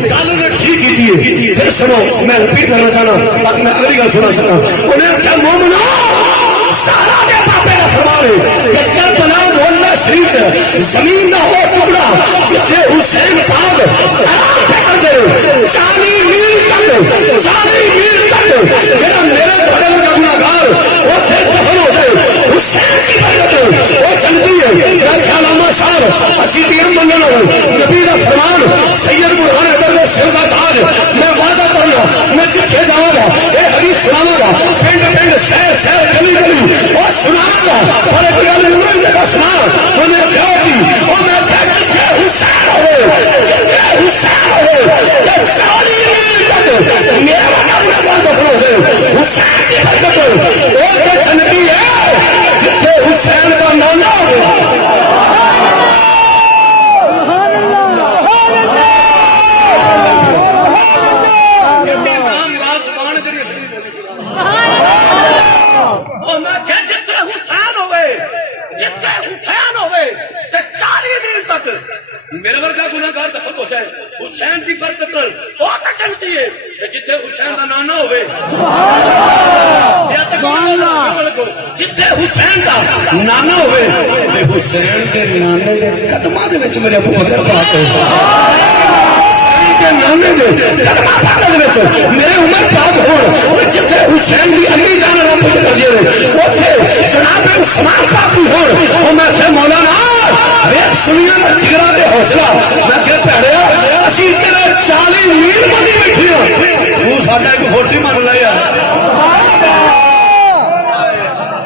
گل انہیں ٹھیک کی ہے. پھر سنو میں رپیٹ کرنا چاہنا تاکہ میں اگلی گل سنا سکا. انہیں کیا مومنو سارا دے پاپے کا فرمان ہے کہ کربلا مولا شریف زمین کا وہ ٹکڑا جتھے حسین صاحب آرام پہ کر دے 40 میل تک جہاں میرے تھوڑے کا گناہگار اتنے دفن ہو جائے. حسین کی برکت وہ چلتی ہے. میرا خیال علامہ صاحب اسی دین منگل ہو نبی کا فرمان سید برہان حیدر کے سر کا تاج. میں وعدہ کرنا میں جتھے جاؤں گا یہ حدیث سناواں گا پنڈ پنڈ شہر شہر گلی گلی اور سناواں گا. اور ایک گل نہیں جگہ سنا انہیں کیا کی اور میں جتھے حسین ہو 40 میل تک میرا گناہگار دفن ہو جائے. حسین کی برکت وہ تو چلتی ہے جتھے حسین کا مولا ہو. میرے ورگا گناہگار دفن ہو جائے حسین کی برکت وہ تو چلتی ہے جتھے حسین کا نانا ہوئے جتھے حسین کا نانا ہوئے حسین کے نانے کے قدماں دے وچ میرے ابو بکر پاک حسین کے نانے کے قدماں پاک دے وچ میرے عمر پاک ہون جتھے حسین کی امی جان رب کر دیے اوتھے جناب عثمان پاک بھی ہون اور میں کہ مولانا ایک سنیا کا جگرا دے حوصلہ میں کہ پیڑیا اسی تیرے 40 میل مدی بیٹھی ہوں تو ساڈا ایک فوٹی مان لے یار.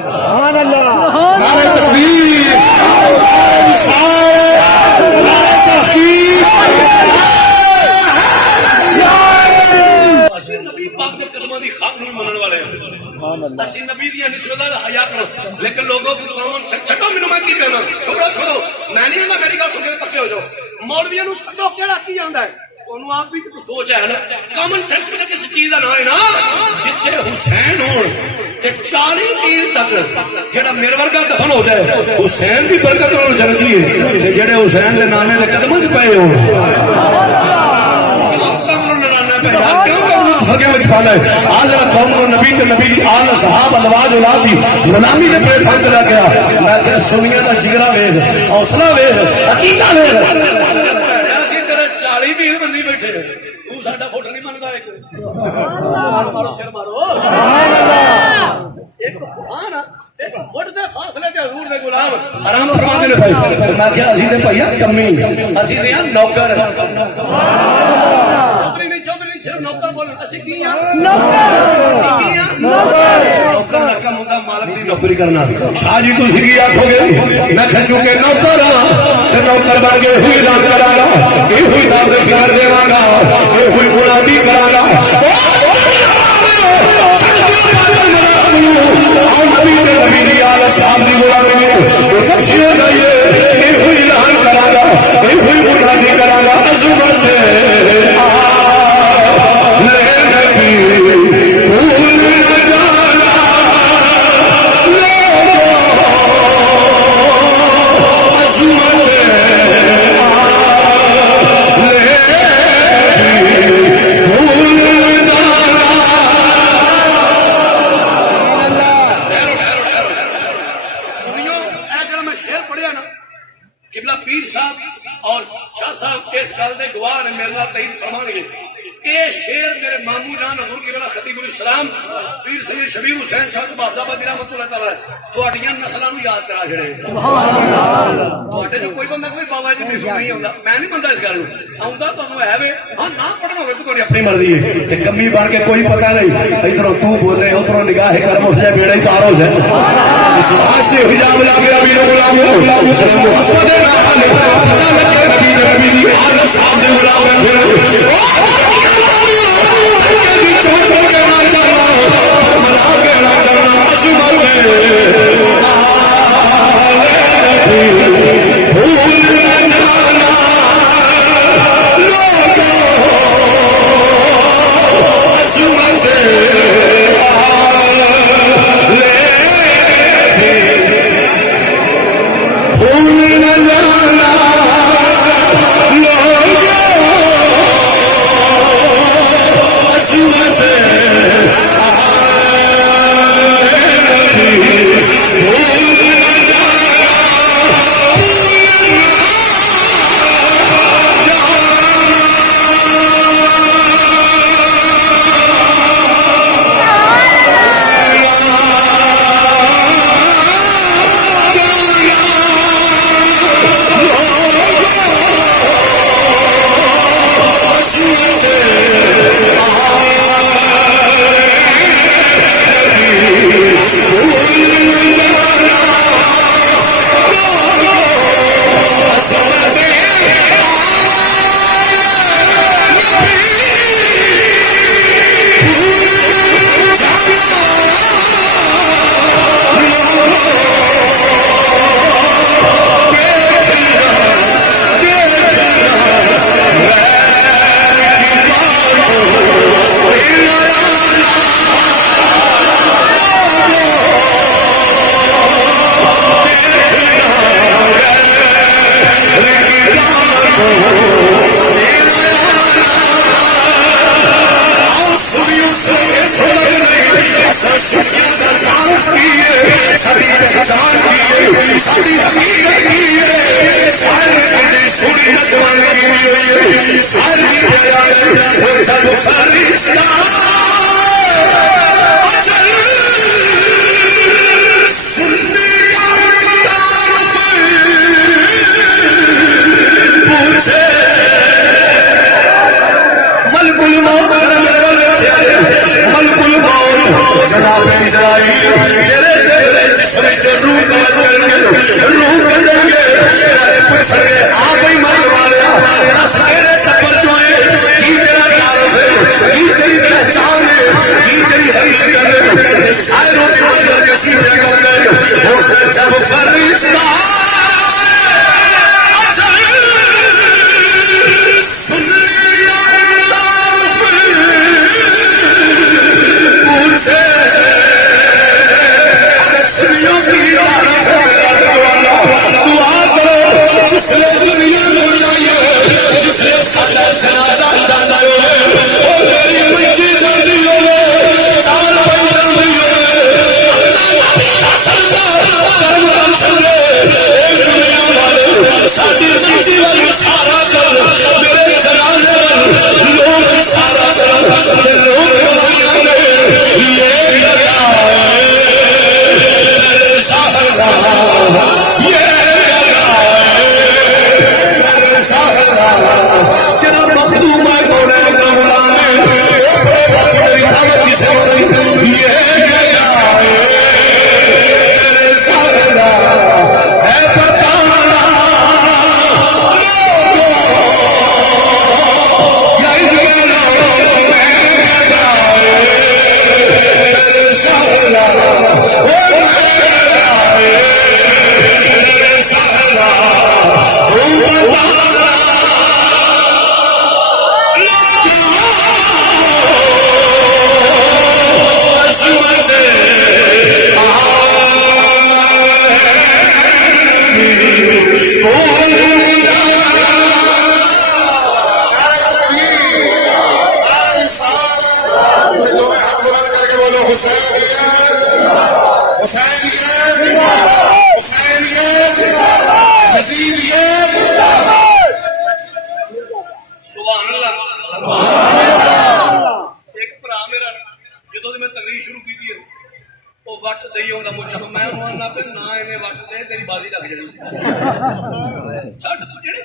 سبحان اللہ نعرہ تکبیر نعرہ رسالت نعرہ تحقیق. اسی نبی پاک کے قدموں دی خاک نوں منن والے ہیں. اسی نبی دی نسبت حیا کرو لیکن لوگوں کو کامن سے چھٹو مینوں میں کی کہنا چھوڑو میں نہیں ہوندا میری گل سن کے پکے ہو جاؤ. مولویوں نوں چھڈو کیڑا کی آندا ہے تانوں آپ بھی تو سوچ ہے نا کامن سینس میں کسی چیز دا نہ ہے نا جتھے حسین ہون تے 40 میل تک جڑا میرے ورگا دفن ہو جائے حسین دی برکت نال چلتی ہے تے جڑے حسین دے نانے دے قدماں وچ پئے ہون نبی تو نبی آل صحاب ازواج اولاد دی غلامی نے پلیٹ فارم کرا گیا. میں کہ سنیا دا جگرا ویکھ حوصلہ ویکھ عقیدہ ویکھ اسی تیرے 40 میل بندی بیٹھے تو ساڈا فٹ نہیں مندا. ایک مارو سر مارو ایک سبحان ایک فٹ دے فاصلے تے حضور دے غلام آرام فرماندے نے بھائی. میں کہ اسی تے بھیا کمی اسی تے نوکر چودھری صرف نوکر بولن اسی کی ہاں نوکر دا کم ہوندا مالک دی نوکری کرنا. شاہ جی تسی کی آکھو گے میں کھچو کے نوکر ہاں تے نوکر بن کے ہوئی دان کراں گا اے ہوئی دان تے فکر دیواں گا اے ہوئی غلامی کراں گا. نبی تے نبی دی آل صاحب دی غلامی وچ کچھ ہو جائیے اے ہوئی دان کراں گا اے ہوئی غلامی کراں گا. عظمت اور شاہ صاحب اس گل دے گواہ نے میرے نال تائید فرمان گے. اے شعر میرے مامو جان حضور کے بلا خطیب الاسلام پیر سید شبیر حسین شاہ صاحب حافظ آبادی رحمۃ اللہ تعالی تہاڈیاں نسلاں نوں یاد کرا چھڑے. تہاڈے جو کوئی بندہ کوئی بابا جی نہیں ہوندا میں نہیں بندہ اس گل نوں آوندا تانوں ہے وے ہاں نہ پڑھنا ہوے تو کوئی اپنی مرضی ہے تے کمی بن کے کوئی پتہ نہیں ادھروں تو بولے ادھروں نگاہ کرم اٹھ جائے بیڑا ہی پار ہو جائے اس واسطے حجاب لا کے نبی نو غلام ہو صرف محبت دے نال پتہ لگے نبی دے نبی دی آل صاحب دے غلام پھر دی چوٹ کہنا چاہنا منا کہنا چاہنا عظمت بھول نہ جانا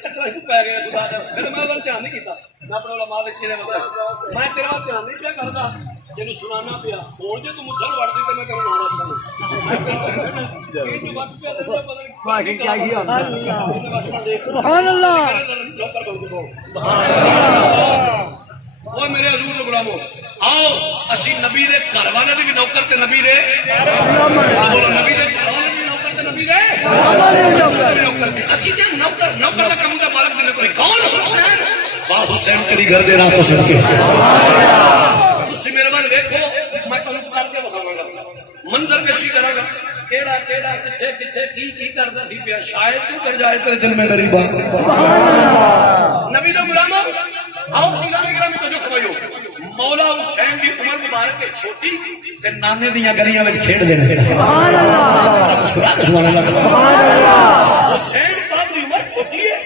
چکر پی گیا خدا پھر میں دھیان نہیں کیتا میں اپنے علماء وچ نے بتا میں تیرا دھیان نہیں پیا کردا جنوں سنانا پیا ہون جے تو مچھل وڑ دی تے میں تینوں مارا چھن یہ جو وقت پیا تے پتہ نہیں باقی کیا ہی ہوتا سبحان اللہ سبحان اللہ وہ میرے حضور دے غلامو آؤ اسی نبی دے گھر والے دی بھی نوکر تے نبی دے بولو نبی دے گھر والے دی نوکر تے نبی دے نوکر تے اسی تے نوکر نوکر دا کم دا مالک دے کوئی کون حسین واہ حسین تیری گھر دے راہ تو سب کے تسی میرے ول دیکھو میں تانوں کر کے بخاواں گا منظر کشی کراں گا کیڑا کیڑا کتے کتے کی کردا سی پیا شاید تو چڑھ جائے تیرے دل میں میری بات سبحان اللہ نبی دے غلامو آؤ خدا نے گرامی توجہ فرمائیو مولا حسین دی عمر مبارک چھوٹی تے نانے دیاں گلیاں وچ کھیڈ دے نے سبحان اللہ مسکرا کے سبحان اللہ حسین پاک دی عمر چھوٹی ہے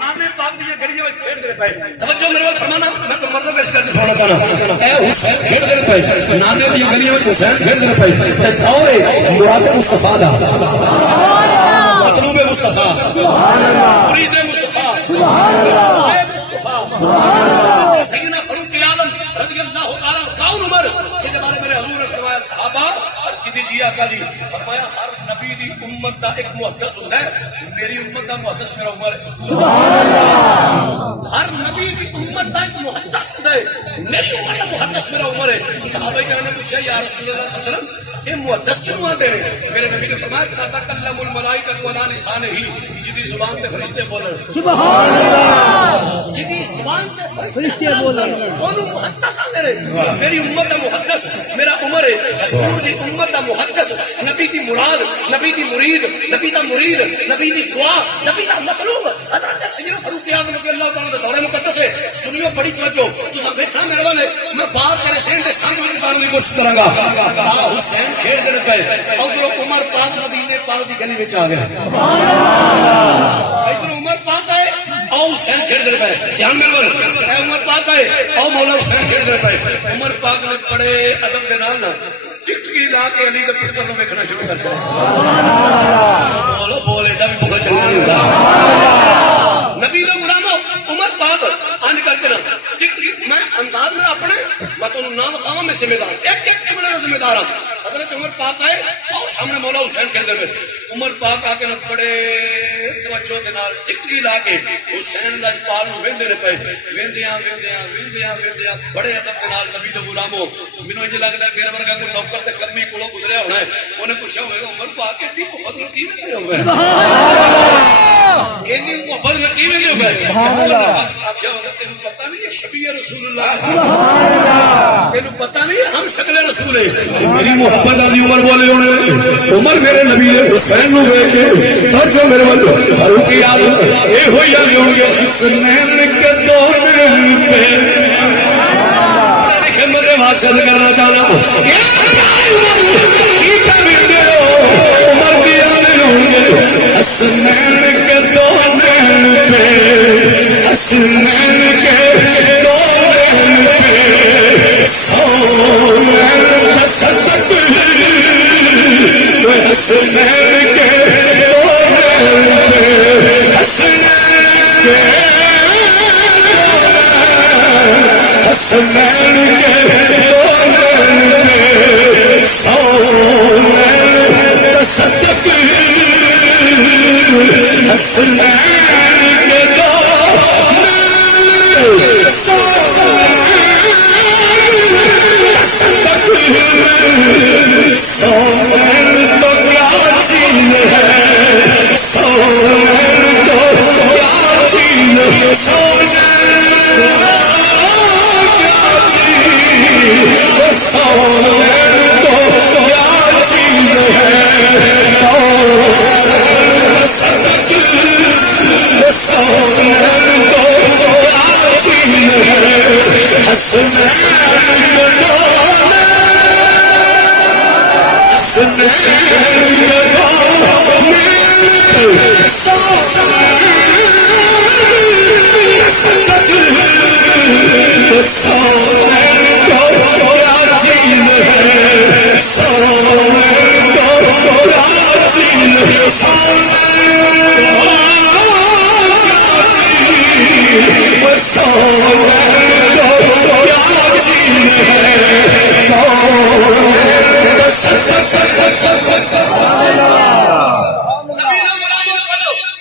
نانے پاک دی گلیاں وچ کھیڈ دے پئے توجہ میرے ول فرمانا میں تو منظر پیش کر کے سنانا چاہنا اے حسین کھیڈ دے پئے نانے دی گلیاں وچ حسین کھیڈ دے پئے تے دور مراد مصطفی دا سبحان اللہ مطلوب مصطفی سبحان اللہ مرید مصطفی سبحان اللہ مصطفی سبحان اللہ سیدنا فاروق اعظم رضی اللہ تعالی کون عمر جس بارے میرے حضور نے فرمایا صحابہ عرض کی جی آقا جی فرمایا ہر نبی دی امت دا ایک محدث ہوتا ہے میری امت دا محدث میرا عمر ہے سبحان اللہ ہر نبی دی امت دا ایک محدث ہوتا ہے میری امت دا محدث میرا عمر ہے صحابہ کرام نے پوچھا یا رسول اللہ صلی اللہ علیہ وسلم یہ محدث کیوں آتے ہیں میرے نبی نے فرمایا تتکلم الملائکۃ علی لسانہ جدی زبان تے فرشتے بولن سبحان اللہ جدی زبان تے فرشتے بولن اونوں محدث آندے نے میری امت دا محدث میرا عمر ہے حضور دی امت دا محدث نبی دی مراد نبی دی مرید نبی دا مرید نبی دی دعا نبی دا مطلوب حضرت سیدنا فاروق اعظم رضی اللہ تعالی عنہ دور مقدس ہے سنیو بڑی توجہ تساں دیکھنا میرے والے میں بات کرے سین دے سامنے وچ دارنے کی کوشش کراں گا حسین کھیل دے پئے ادھر عمر پاک مدینے پاک دی گلی وچ آ گیا سبحان اللہ ادھر عمر پاک ہے او حسین کھیل دے پئے دھیان میرے ول اے عمر پاک ہے او مولا حسین کھیل دے پئے عمر پاک نے بڑے ادب دے نال ٹکٹکی لا کے علی دے پتر نو ویکھنا شروع کر چھڑیا سبحان اللہ بولو بول ایڈا بھی بہت چنگا نہیں ہوندا نبی دے غلامو عمر پاک انج کر کے نا ٹکٹکی میں انداز میں اپنے میں تانوں نام لکھاواں میں ذمہ دار ایک ایک جملے کا ذمہ دار ہوں حضرت عمر پاک آئے اور سامنے مولا حسین کھڑے ہوئے عمر پاک آ کے بڑے توجہ دے نال ٹکٹکی لا کے حسین لاجپال نو ویندے نے پئے ویندیاں بڑے ادب دے نال نبی دے غلامو مینوں انج لگدا ہے میرا ورگا کوئی نوکر تے قدمی کولوں گزریا ہونا ہے اونے پوچھا ہوئے عمر پاک ایڈی محبت نال کی ویندے ہوئے ایڈی محبت نال کی ویندے ہوئے سبحان اللہ آکھیا ہوگا تینوں پتہ نہیں ہے شبیہ رسول اللہ سبحان اللہ تینوں پتہ نہیں ہے ہم شکل رسول ہے میری محبت دی عمر بولے ہونے عمر میرے نبی حسین نو ویکھ کے توجہ میرے ول فاروق اعظم اے ہوئی ہوں گے حسنین کے دور پہ خدمت واصل کرنا چاہنا ہوں عمر کی ہوں گے حسنین کے دور پہ حسنین کے دور پہ سونین تصدق حسنین کے دور پہ حسنین کے حسنین کے دور پہ سونین تصدق حسنین کے دور سونین تو کیا چیز ہے سونین تو کیا چیز سونین سونین تو کیا چیز ہے سونین تو کیا چیز ہے حسنین کے سونین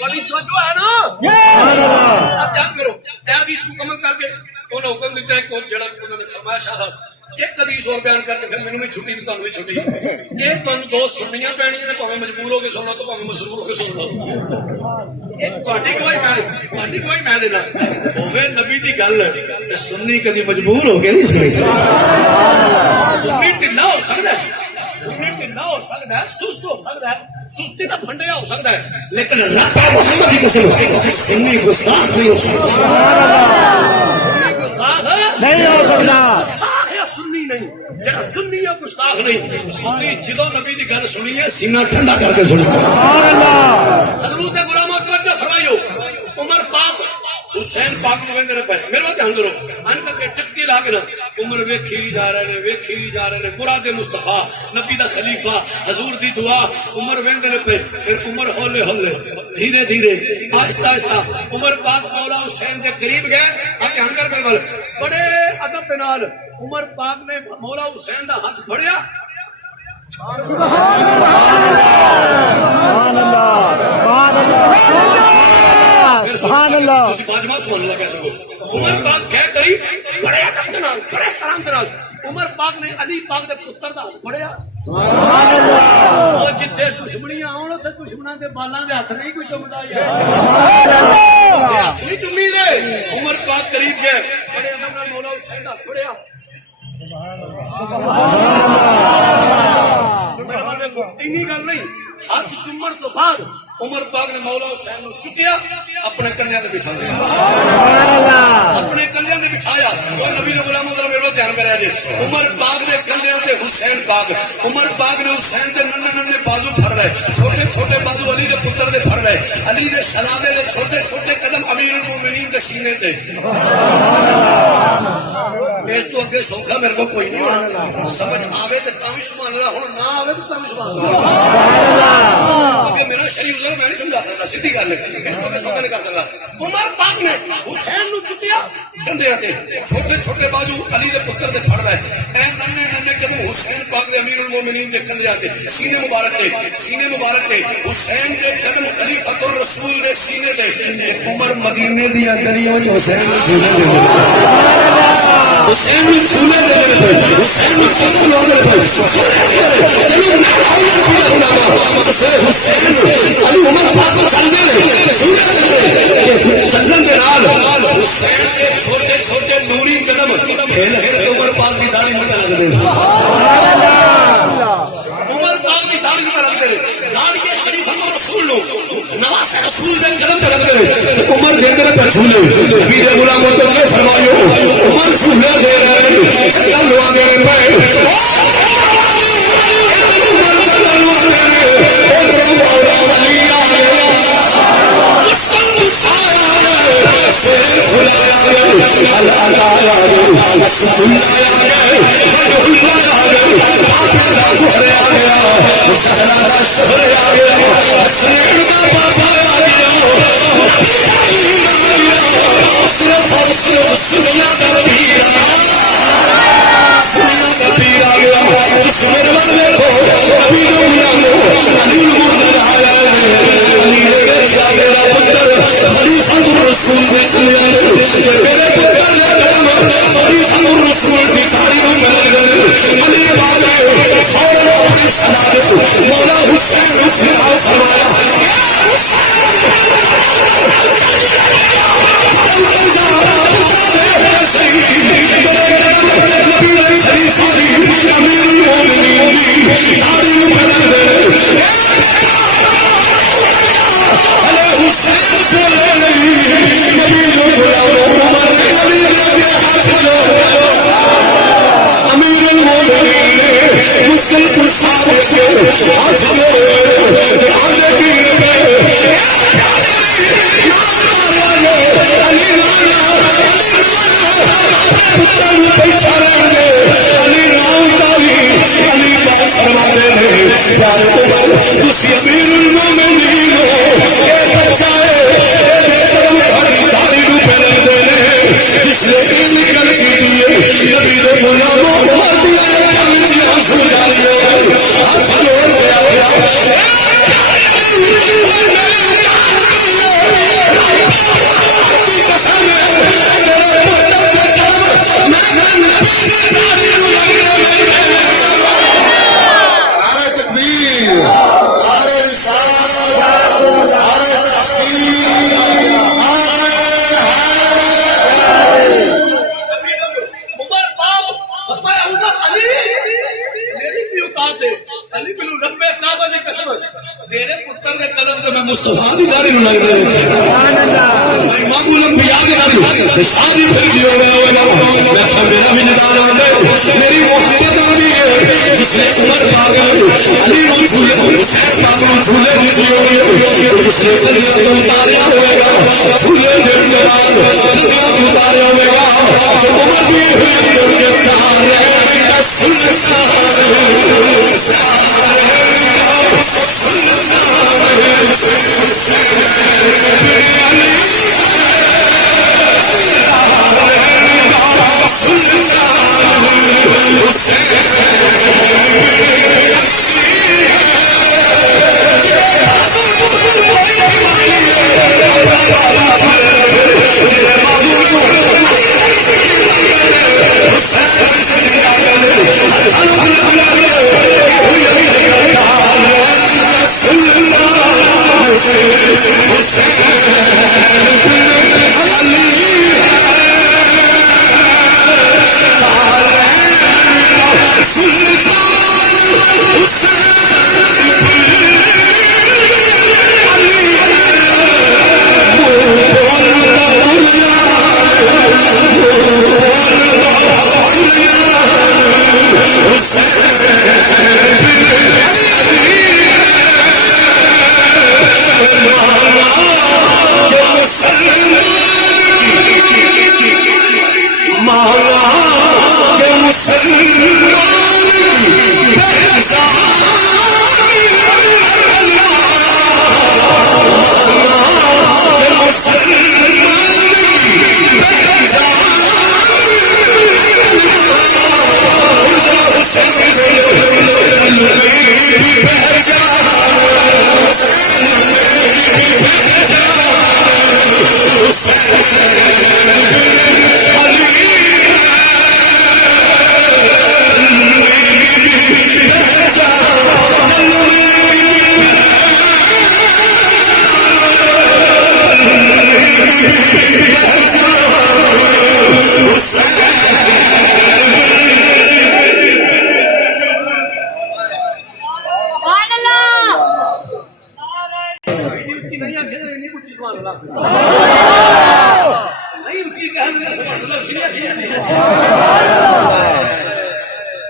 بڑی توجہ ہے نا اب جان کرو اے حدیث مکمل کر کے انہوں حکم دیتا ہے کہ جڑا انہوں نے فرمایا شاہ ایک حدیث اور بیان کر کے پھر مینوں بھی چھٹی تے تانوں بھی چھٹی ایک تانوں دو سننیاں پینیاں نے بھاویں مجبور ہو کے سن لو تو بھاویں مسرور ہو کے سن لو ایک تہاڈی گواہی میں دینا ہوے نبی دی گل تے سننی کبھی مجبور ہو کے نہیں سنی سننی ٹھنڈا ہو سکدا ہے سننی ٹھنڈا ہو سکتا ہے سست ہو سکتا ہے سستی کا پھنڈیا ہو سکتا ہے لیکن رب محمد کی قسم سنی گستاخ نہیں ہو سکتا نہیں ہو سکتا گستاخ یا سنی نہیں جڑا سنی یا گستاخ نہیں سنی جدوں نبی دی گل سنی ہے سینہ ٹھنڈا کر کے سنی حضرت غلام توجہ فرمائیو عمر پاک حسین پاک نے ویندے پے میرے وچ دھیان کرو ان کر کے ٹٹکی لا کے نا عمر ویکھی جا رہے نے مراد مصطفی نبی دا خلیفہ حضور دی دعا عمر ویندے پے پھر عمر ہولے ہولے دھیرے دھیرے آہستہ آہستہ عمر پاک مولا حسین دے قریب گئے ا دھیان کر میرے ول بڑے ادب دے نال عمر پاک نے مولا حسین دا ہاتھ پھڑیا سبحان اللہ سبحان اللہ تسی باجما سبحان اللہ کہہ سکو عمر پاک کہہ کری بڑے ادب دے نال بڑے احترام دے نال عمر پاک نے علی پاک دے پتر دا ہاتھ پھڑیا سبحان اللہ او جتھے دشمنیاں آون تے دشمناں دے بالاں دے ہاتھ نہیں کوئی چمدا یار ہاتھ نہیں چمی دے عمر پاک قریب گئے بڑے ادب نال مولا حسین دا پھڑیا اینی گل نہیں ہاتھ چومن تو بعد عمر پاک نے مولا حسین کو چکیا اپنے کندھیاں تے بچھا دیا اپنے کندھیاں تے بچھایا اور نبی دے غلاموں ذرا میرے دھیان کریا جی عمر پاک نے کندھیاں تے حسین پاک عمر پاک نے حسین دے ننے ننے بازو پھڑ لے چھوٹے چھوٹے بازو علی دے پتر دے پھڑ لے علی دے شہزادے دے چھوٹے چھوٹے قدم امیر المومنین دے سینے تے اس تو اگے سوکھا میرے کو کوئی نہیں سمجھ آوے تے تاں سبحان اللہ ہن نہ آوے تے تاں سبحان اللہ کہ میرا شریف ذرا میں نہیں سمجھا سکتا سیدھی گل ہے اس کو سوکھا نہیں کر سکتا عمر پاک نے حسین نو چکیا کندھے تے چھوٹے چھوٹے بازو علی دے پتر دے پھڑ لے اے ننے ننے قدم حسین پاک دے امیر المومنین دے کندھے تے سینے مبارک تے حسین دے قدم خلیفۃ الرسول دے سینے تے عمر مدینے دی گلیاں وچ حسین نو چھونے حسین نے چھونے دے حسین نے قدم لا دے حسین علی عمر پاک چلنے چلن کے نال حسین کے چھوٹے چھوٹے نوری قدم ہل ہل کے عمر پاک کی داڑھی میں لگ دے عمر پاک کی داڑھی میں لگ دے داڑھی خلیفۃ رسول لو نواز رسول دے قدم پہ لگ دے عمر دے کر پہ چھولے نبی دے غلاموں کو کیا فرمایا عمر چھولے دے رہے چکر لوا دے رہے سارے نو لگتا ہے معمول انبیاء دے نال شادی پھر کی ہو گیا میں کہ میرا بھی نکال آ میری محبت آتی ہے جس نے عمر پاک علی نو چھولے حسین پاک نو چھولے دیتی ہوگی تو جس نے سریا تو اتاریا ہوئے گا چھولے دن کے بعد سریا تو اتاریا ہوئے گا تو عمر بھی ہوئی اندر کے تار رہے کا سلسلہ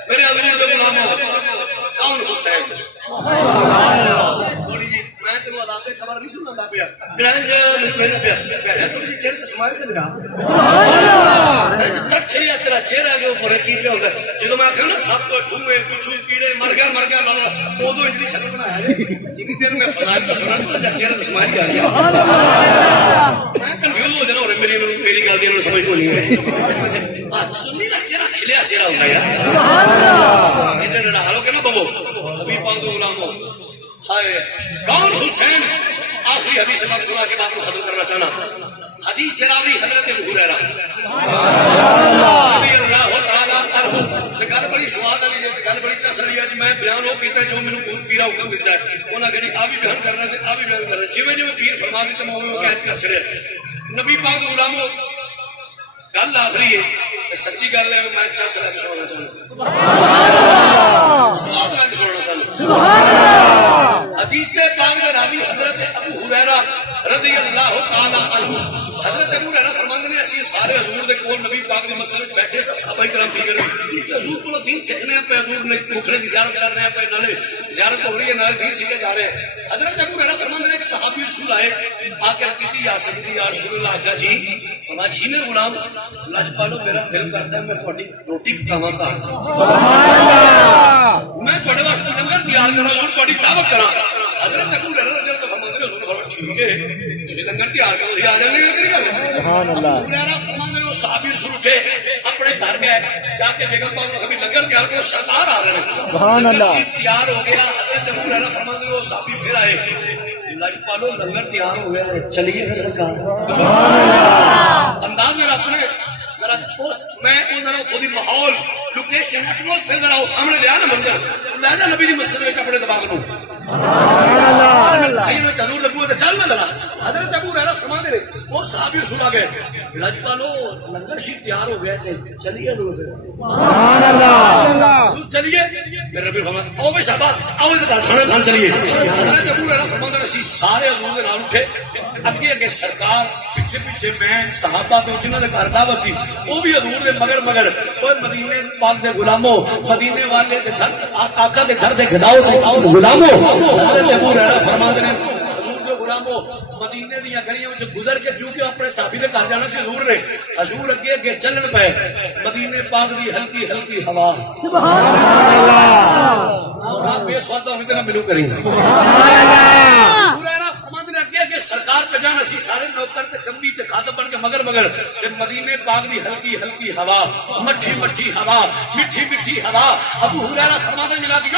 میرے عزیز غلاموں کون حسین تھوڑی جی میں تینوں عذاب خبر نہیں سناتا پیا کہنا پیا تھوڑی جی چہرے سمائل تے لگا تھڑیا تیرا چہرہ کے اوپر کی پیا ہوتا ہے جدوں میں آکھاں نا سب ٹھوئے پچھو کیڑے مر گیا اودوں اتنی شکل بنایا ہے جتنی دیر میں فضائل کا سنا تو چہرہ تے سمائل کے آ گیا میں کنفیوز ہو جانا اور میری گل دی انہوں سمجھ کو نہیں ہے سنی کا چہرہ کھلیا چہرہ ہوتا ہے اتنے ڈالو کہ نا ببو ابھی پاک غلاموں ہائے کون حسین آخری حدیث بات سنا کے بات کو ختم کرنا چاہنا حدیث راوی حضرت ابو ہریرہ رضی اللہ تعالی عنہ گل بڑی سواد والی ہے گل بڑی چس والی ہے میں بیان وہ کیتا جو مینوں خود پیرا حکم دیتا ہے انہاں کہنی آ بھی بیان کرنا تے آ بھی بیان کرنا جویں جویں پیر فرما دیتا میں وہ قید کر چھڑیا نبی پاک غلاموں گل آخری ہے سچی گل ہے میں چس لگ سننا چاہتا سواد لگ سننا چاہتا حدیث پاک میں راوی حضرت ابو ہریرہ رضی اللہ تعالی عنہ حضرت ابو ہریرہ فرماندے نے اسی سارے حضور دے کول نبی پاک دی مسجد وچ بیٹھے صحابہ کرام فکر حضور کو دین سیکھنے پہ حضور نے مکھڑے دی زیارت کر رہے ہیں پہ نالے زیارت ہو رہی ہے نالے دین سیکھے جا رہے ہیں حضرت ابو ہریرہ فرماندے نے ایک صحابی رسول آئے آ کے کہتی یا سیدی یا رسول اللہ آقا جی فرمایا جی میں غلام لج پالو میرا دل کرتا ہے میں تہاڈی روٹی پکاواں گھر میں تہاڈے واسطے لنگر تیار کراں اور تہاڈی دعوت کراں حضرت ابو ہریرہ رضی اللہ فرماندے نے حضور فرمایا ٹھیک ہے تسی لنگر تیار کرو آ جانے گا کہڑی گل ہے سبحان اللہ ابو ہریرہ فرماندے نے صحابی رسول اٹھے اپنے گھر گئے جا کے بیگم پاک نے لنگر تیار کرو سردار آ رہے ہیں سبحان اللہ تیار ہو گیا حضرت ابو ہریرہ فرماندے نے وہ صحابی پھر آئے لج پالو لنگر تیار ہو گیا چلیے پھر سرکار سبحان اللہ انداز میرا اپنے ذرا میں ذرا اتوں کی ماحول لوکیشن ایٹموسفیئر ذرا سامنے لیا نا بندہ لے جا نبی دی مسجد میں اپنے دماغ نو میں چلور لگو تو چل نہ لگا حضرت ابو ہریرہ فرماتے ہیں وہ صحابی رسول آ گئے لجپالو لنگر شریف تیار ہو گئے تھے چلیے حضور سبحان اللہ چلیے میرے نبی فرمایا او بھائی شہباز آؤ ادھر کھانا کھان چلیے حضرت ابو ہریرہ فرماتے ہیں اسی سارے حضور کے نام اٹھے اگے اگے سرکار پیچھے پیچھے میں صحابہ تو جنہوں نے گھر دعوت سی وہ بھی حضور دے مگر وہ مدینے پاک دے غلاموں مدینے والے دے گھر آقا دے گھر دے گداؤ دے غلاموں حضرت ابو ہریرہ فرماتے ہیں حضور دے غلاموں مدینے دیاں گلیاں وچ گزر کے چونکہ اپنے صحابی دے گھر جانا سی حضور نے حضور اگے اگے چلن پے مدینے پاک دی ہلکی ہلکی ہوا سبحان اللہ اور آپ بے سوادہ ہوتے نہ ملو کریں سبحان اللہ سرکار پہ جان اسی سارے نوکر تے کمبی تے خادم بن کے مگر تے مدینے پاک دی ہلکی ہلکی ہوا مٹھی مٹھی ہوا میٹھی میٹھی ہوا ابو ہریرہ فرماتے ہیں جناب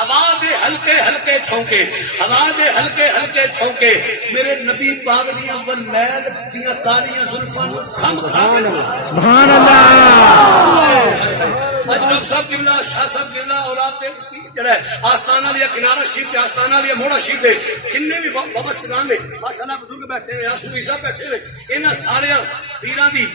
ہوا دے ہلکے ہلکے چھونکے ہوا دے ہلکے ہلکے چھونکے میرے نبی پاک دی اول لیل دیاں کالیاں زلفاں خم کھا کے سبحان اللہ اجنب صاحب قبلہ شاہ صاحب قبلہ اور آپ دے جڑا آستانہ لیا کنارہ شریف تے آستانہ لیا موڑا شریف دے جننے بھی وابستگان نے ماشاءاللہ بزرگ بیٹھے ہیں یاسو عیسیٰ بیٹھے ہیں انہاں سارے پیراں دی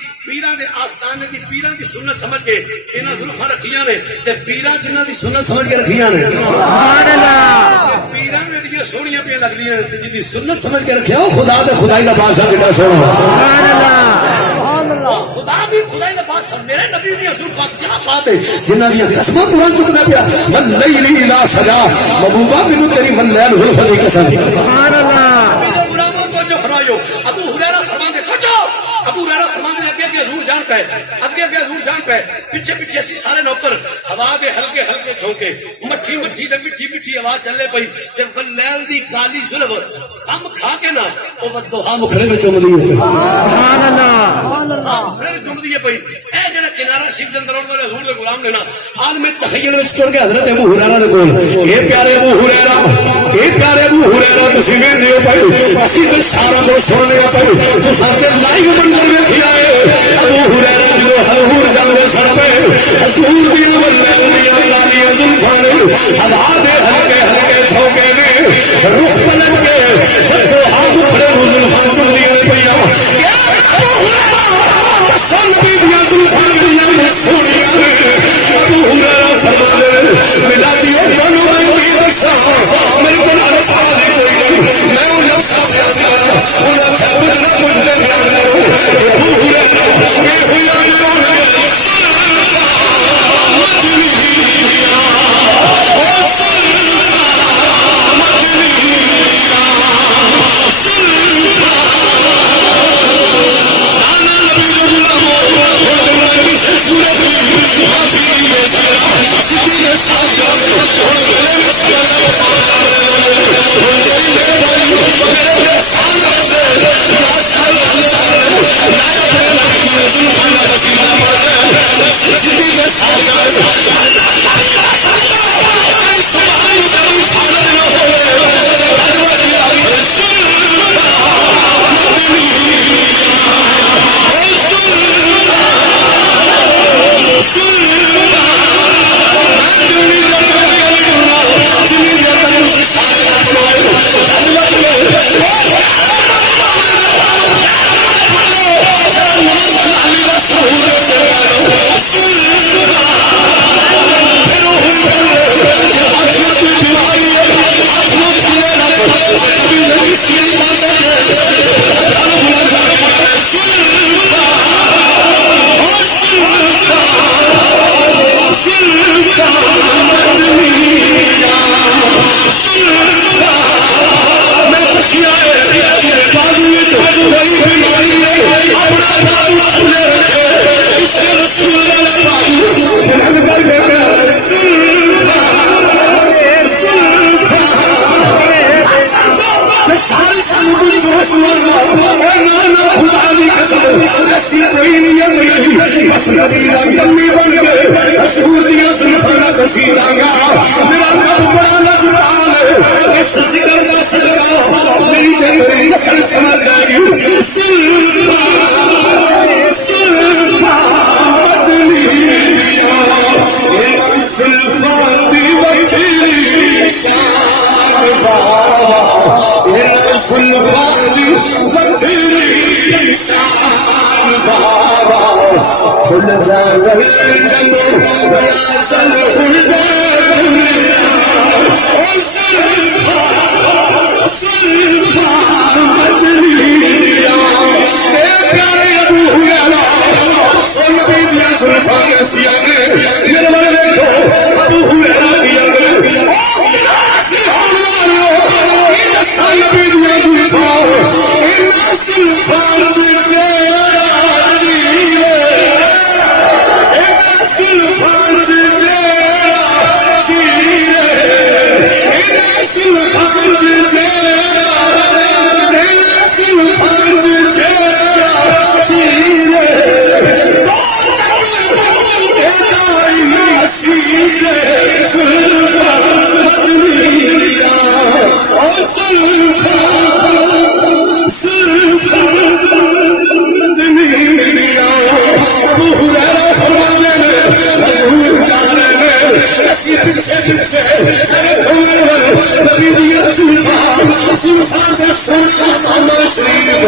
آستانے دی پیراں دی سنت سمجھ کے انہاں زلفاں رکھیاں نے تے پیراں جنہاں دی سنت سمجھ کے رکھیاں نے سبحان اللہ پیراں نے سونیاں پہ لگدیاں تے جدی سنت سمجھ کے رکھیا خدا تے خدائی دا بادشاہ کیڑا سونا سبحان اللہ خدا دی خدائی دا بادشاہ میرے نبی دی زلفاں کیا بات ہے جنہاں دی قسماں قرآن چکدا پیا واللیل اذا سجا محبوبہ مینوں تیری واللیل زلفاں دی قسم سبحان اللہ نبی دے غلاموں توجہ فرمائیو ابو ہریرہ فرماتے توجہ ابو ہریرہ فرماتے اگے اگے حضور جان پے اگے اگے حضور جان پے پیچھے پیچھے اسی سارے نوکر ہوا دے ہلکے ہلکے چھونکے مٹھی مٹھی تے میٹھی میٹھی آواز چلے پئی تے واللیل دی کالی زلف ہم کھا کے نا او ودوہا مکھڑے وچ چوم دی سبحان اللہ مکھڑے وچ چوم دی پئی اے جڑا کنارہ شریف دے اندر اون والے حضور دے غلام نے نا عالم تخیل وچ ٹر گیا حضرت ابو ہریرہ دے کول اے پیارے ابو ہریرہ تسی ویندے ہو پئی اسی تے سارا کو سن لیا پئی تساں تے لائیو منظر ویکھیا اے ابو ہریرہ جو حضور جاندے سر پہ حضور دی واللیل دی کالی زلفاں ہوا دے ہلکے ہلکے چھوکے نے رخ پلٹ کے ودوہا مکھڑے زلفاں چم دی پئیاں ابو ہریرہ سن پی دی زلفاں کڑیاں سونیاں ابو ہریرہ فرماندے ملا دی جنوں میں کی دساں میرے کول الفاظ کوئی نہیں میں او لفظ بیان کرنا انہاں کچھ نہ کچھ دے بیان کرو ابو ہریرہ اے ہویا کھل جائے جنو بڑا چل کھل جائے دنیا اور سلفا مدنی دیا اے پیارے ابو ہریرہ سن بیجیا سلفا کیسی آگے میرے بارے دیکھو ابو ہریرہ کی آگے سن بیجیا سلفا ان سلفا جیرا جیوے ان سلفا جیرا جیوے ان سلفا جیرا ان سلفا جیرا جیوے سلفا مدنی دیا اور سلفا مدنی دیا ابو ہریرہ فرمانے میں حضور جانے میں اسی پیچھے سارے دھونے والے نبی دیا سلفا دے سونا سامان شریف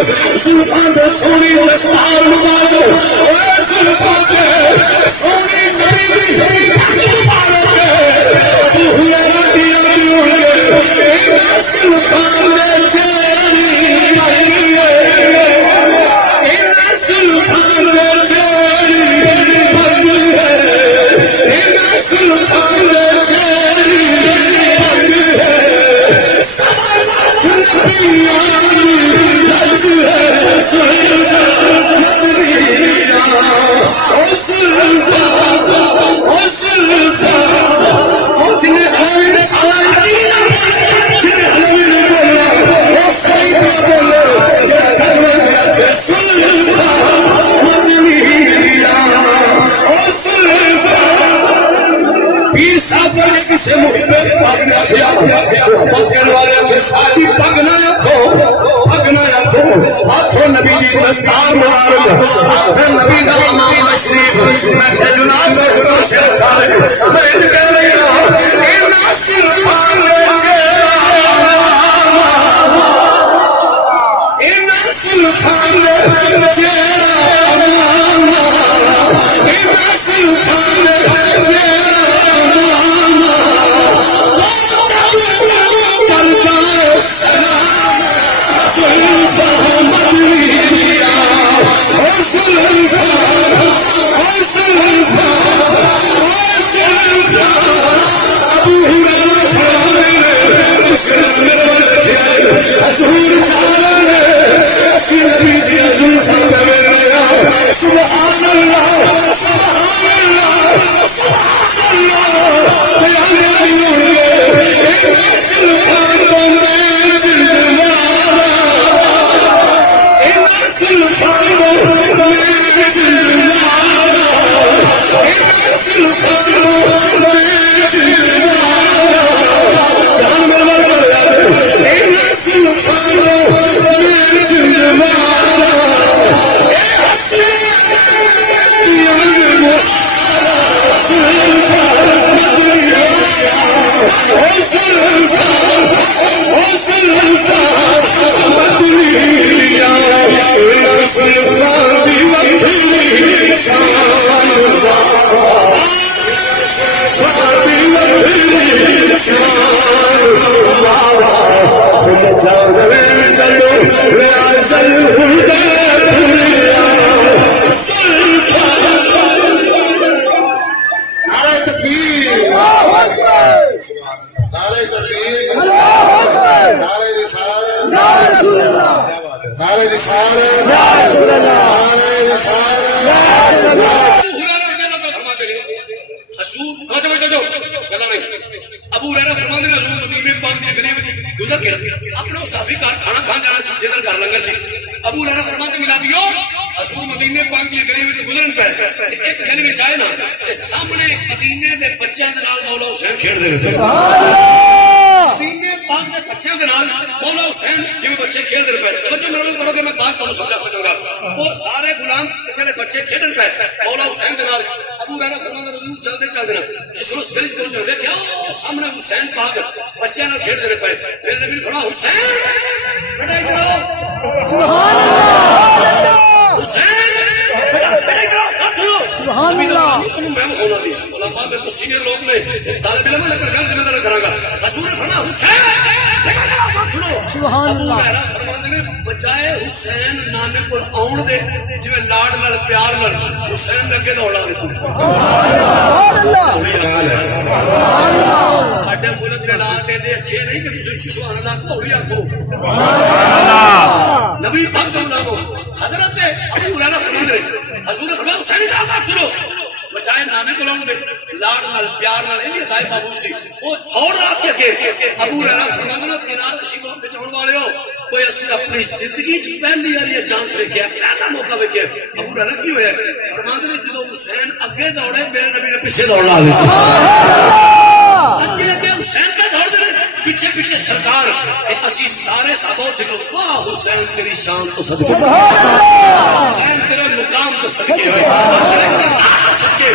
سلفا دے سونی دستار مبارک اور سلفا دے سونی نبی دی پاک مبارک ابو ہریرہ کی آگے اڑ گئے ان سلفا دے چیری پاکیے ان سلفا دے چیری پاکیے ان سلفا دے چیری پاکیے سوالات نبیان لج ہے سلفا مدنی دیا اور سلفا جنہیں حلاوی نے سالہ مدینہ جنہیں حلاوی نے بولا وہ صحیح نہ بولے جنہیں تجوے میں اچھے سلفا مدنی دیا اور سلفا پیر صاحب نے کسی محبت پاگنا کیا محبت کرنے والے اچھے ساتھی پاگنا یا تھو آتھو نبی دی دستار مبارک آتھو نبی دا امام شریف میں سے جناب میں خدا سے اتھالے میں ان کہہ رہی ہوں اینا سلفا نے چیرا اماما اینا سلفا نے چیرا اماما اینا سلفا نے چیرا اماما کل جائے سلام سلفا مدنی دیا اور سلفا ابو ہریرہ فرمانے میں تسے میرے بارے دیکھے حضور جانے اسی نبی دی سلفا پہ میرے گیا سبحان اللہ سبحان اللہ سبحان اللہ قیامت بھی اڑ گئے ایک سلفا تو میں جلوارا ایک سلفا تو میں جلوارا ایک سلفا تو میں جلوارا جان میرے بارے پڑھ جاتے ایک سلفا تو میں جلوارا ایک سلفا سلفا مدنی دیا اور سلفا مدنی دیا ان سلفا دی وکھری شان بابا دی وکھری شان بابا کھل جاوے چلو ریاضل ہدے دنیا سلفا نعرہ تکبیر نعرہ تکبیر نعرہ رسالت نعرہ رسالت نعرہ رسالت ابو ہریرہ فرماندے نے حضور مدینے پاک دے گھر وچ گزر کے اپنے صحابی کار کھانا کھان جانا سی جدر کر لنگر سی ابو ہریرہ فرماندے ملابیو حضور مدینے پاک دے گھر وچ گزرن پے تے ایک گھر وچ آئے نا تے سامنے مدینے دے بچیاں دے نال مولا حسین کھیڈ دے رہے مدینے پاک دے بچیاں دے نال مولا حسین جویں بچے کھیڈ دے پے توجہ میرے کرو کہ میں بات تانوں سمجھا سکاں گا وہ سارے غلام جڑے بچے کھیڈن پے مولا حسین دے نال ابو ہریرہ فرماندے حضور چلدے چلدے نا جس روز گلی پہنچ دیکھا سامنے حسین پاک بچیاں نال کھیڈ دے پے میرے نبی نے فرمایا حسین بیٹا ادھر آؤ سبحان اللہ حسین بیٹا ادھر آؤ علماء میرے کو سینئر لوگ نے ایک طالب علم لے کر گھر ذمہ دار کراں گا. حضور نے فرمایا حسین سنو ابو ہریرہ فرماتے نے بجائے حسین نانے کول آون دے جویں لاڈ نال پیار نال حسین دے اگے دوڑا دے. ساڈے ملک دے حالات تے اچھے نہیں کہ تسی سبحان اللہ کو ہوئی آکھو. نبی پاک دا نام حضرت ابو ہریرہ فرماتے ہیں حضور نے فرمایا حسین دا آواز سنو بجائے نانے کو لاؤں گے لاڑ نال پیار نال یہ ہدایت معبود سی وہ تھوڑ رات کے اگے ابو ہریرہ فرماتے ہیں کنار شیبہ وچ ہون والے ہو کوئی اسی اپنی زندگی چ پہلی بار یہ چانس ویکھیا پہلا موقع ویکھیا. ابو ہریرہ کی ہویا فرماتے ہیں جدوں حسین اگے دوڑے میرے نبی نے پیچھے دوڑ لا دیا. اگے اگے حسین پہ دوڑ دے پیچھے پیچھے سرکار اسی سارے صحابہ چلو واہ حسین تیری شان تو صدقے حسین تیرے مقام تو صدقے ہوئے تیرے کردار سچے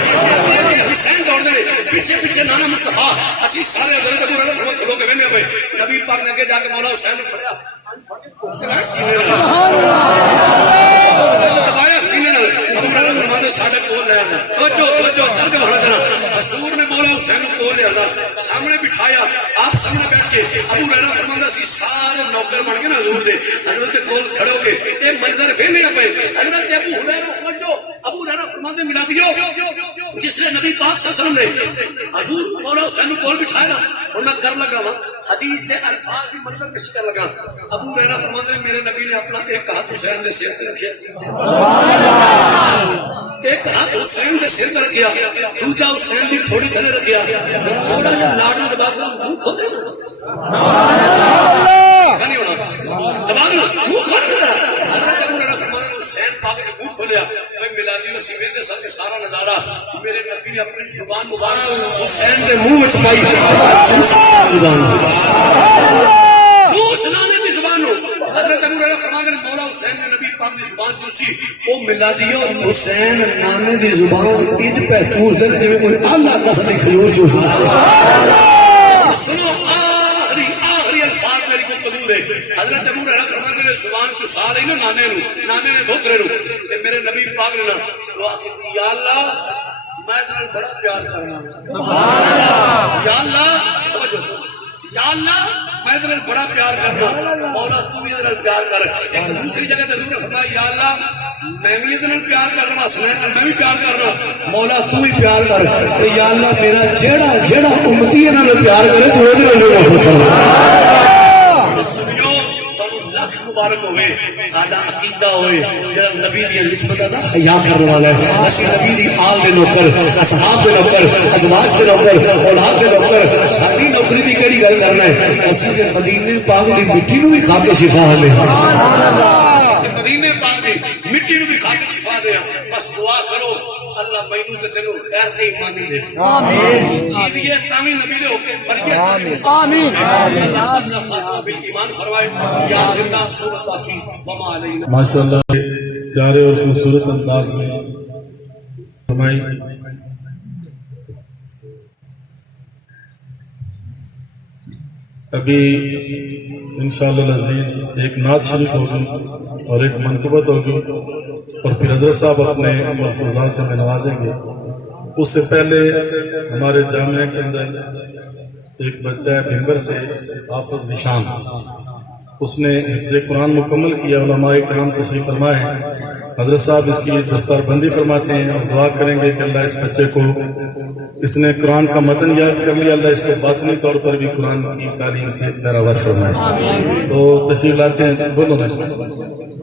حسین دوڑ دے پیچھے پیچھے نانا مصطفیٰ اسی سارے حضرت ابو ہریرہ فرماتے کھلو کے وینے پے نبی پاک نے اگے جا کے مولا حسین نے پڑھیا سینے دبایا سینے ابو ہریرہ فرماتے ساڈے کول لے آنا توجہ چل کے بھانا چلا. حضور نے مولا حسین کو کول لے آنا سامنے بٹھایا آپ سامنے بیٹھ کے ابو ہریرہ فرماتا سی سارے نوکر بن کے نا حضور دے حضرت کول کھڑے ہو کے اے منظر وینے پے حضرت ابو ہریرہ توجہ ابو ہریرہ فرماتے ملا دیو جس نے نبی پاک صلی اللہ علیہ وسلم نے حضور مولا حسین کو کول بٹھایا نا اور میں کر لگا وا حدیث سے الفاظ کی مطلب کش کر لگا. ابو ہریرہ فرماتے ہیں میرے نبی نے اپنا ایک ہاتھ حسین کے سر سے رکھا ایک ہاتھ حسین کے سر سے رکھیا دوسرا حسین کی تھوڑی تھلے رکھیا تھوڑا جہا لاڈ میں دبا کر منہ کھول دے دبا کر منہ کھول دے. حضرت ابو ہریرہ فرماتے ہیں حسین پاک نے منہ کھولیا میلادی اور سیوے کے ساتھ سارا نظارہ میرے نبی نے اپنی زبان مبارک حسین کے منہ میں چھپائی زبان جوش لانے کی زبان ہو. حضرت ابو ہریرہ فرماتے ہیں مولا حسین نے نبی پاک کی زبان چوسی او میلادی اور حسین نانے کی زبان اج پہ چوس دے جویں کوئی اعلی نسل دی کھجور چوسدا. سنو آخری الفاظ میری گفتگو دے. حضرت ابو ہریرہ فرماتے ہیں زبان چسا رہی نا نانے نے دھوترے نو تے میرے نبی پاک نے نا دعا کی یا اللہ میں تیرے بڑا پیار کرنا یا اللہ توجہ یا اللہ میں تیرے بڑا پیار کرنا مولا تو بھی تیرے پیار کر. ایک دوسری جگہ تے حضور نے فرمایا یا اللہ میں بھی تیرے پیار کرنا حسین میں بھی پیار کرنا مولا تو بھی پیار کر. تے یا اللہ میرا جیڑا امتی انہاں نال پیار کرے تو اودے نال محبت فرما. سمجھو تانوں لاکھ مبارک ہوئے ساڈا عقیدہ ہوئے جڑا نبی دی نسبت دا حیا کرنے والا ہے. اسی نبی دی آل دے نوکر اصحاب دے نوکر ازواج دے نوکر اولاد دے نوکر ساری نوکری دی کیڑی گل کرنا ہے. اسی تے مدینے پاک دی مٹی نو بھی کھا کے شفا لے مدینے پاک دی مٹی نو بھی کھا کے شفا دے. بس دعا کرو اللہ مینوں تے تینوں خیر تے ایمانی دے آمین. جیویے تاوی نبی دے ہو کے مر گیا آمین. اللہ سب کا خاتمہ بالایمان فرمائے یا زندہ صورت باقی وما علینا. ماشاءاللہ پیارے اور خوبصورت انداز میں فرمائی. ابھی انشاءاللہ العزیز ایک نعت شریف ہوگی اور ایک منقبت ہوگی اور پھر حضرت صاحب اپنے ملفوظات سے نوازیں گے. اس سے پہلے ہمارے جامعہ کے اندر ایک بچہ ہے بھنگر سے حافظ ذیشان اس نے حفظ قرآن مکمل کیا. علماء کرام تشریف فرمائے ہیں. حضرت صاحب اس کی دستار بندی فرماتے ہیں اور دعا کریں گے کہ اللہ اس بچے کو اس نے قرآن کا متن یاد کر لیا اللہ اس کو باطنی طور پر بھی قرآن کی تعلیم سے پیراور فرمائے. تو تشریف لاتے ہیں بولو نا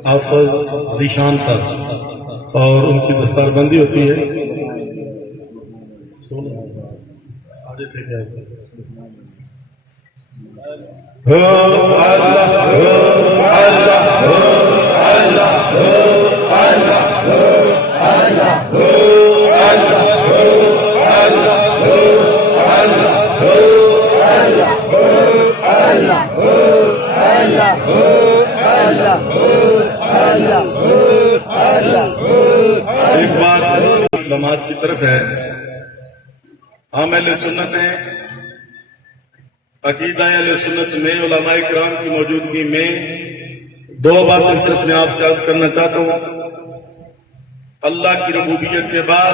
حافظ ذیشان صاحب اور ان کی دستار بندی ہوتی ہے. ایک بات علماء کی طرف ہے. ہم اہل سنت ہیں. عقیدہ اہل سنت میں علماء کرام کی موجودگی میں دو باتیں صرف میں آپ سے عرض کرنا چاہتا ہوں. اللہ کی ربوبیت کے بعد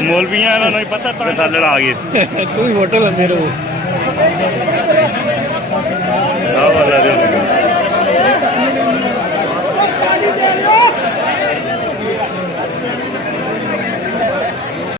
ਮੌਲਵੀਆਂ ਇਹਨਾਂ ਨੂੰ ਹੀ ਪਤਾ ਤਾਂ ਸਾਲਣ ਆ ਗਏ ਤੂੰ ਵੀ ਫੋਟੋ ਲੈਂਦੇ ਰਹੋ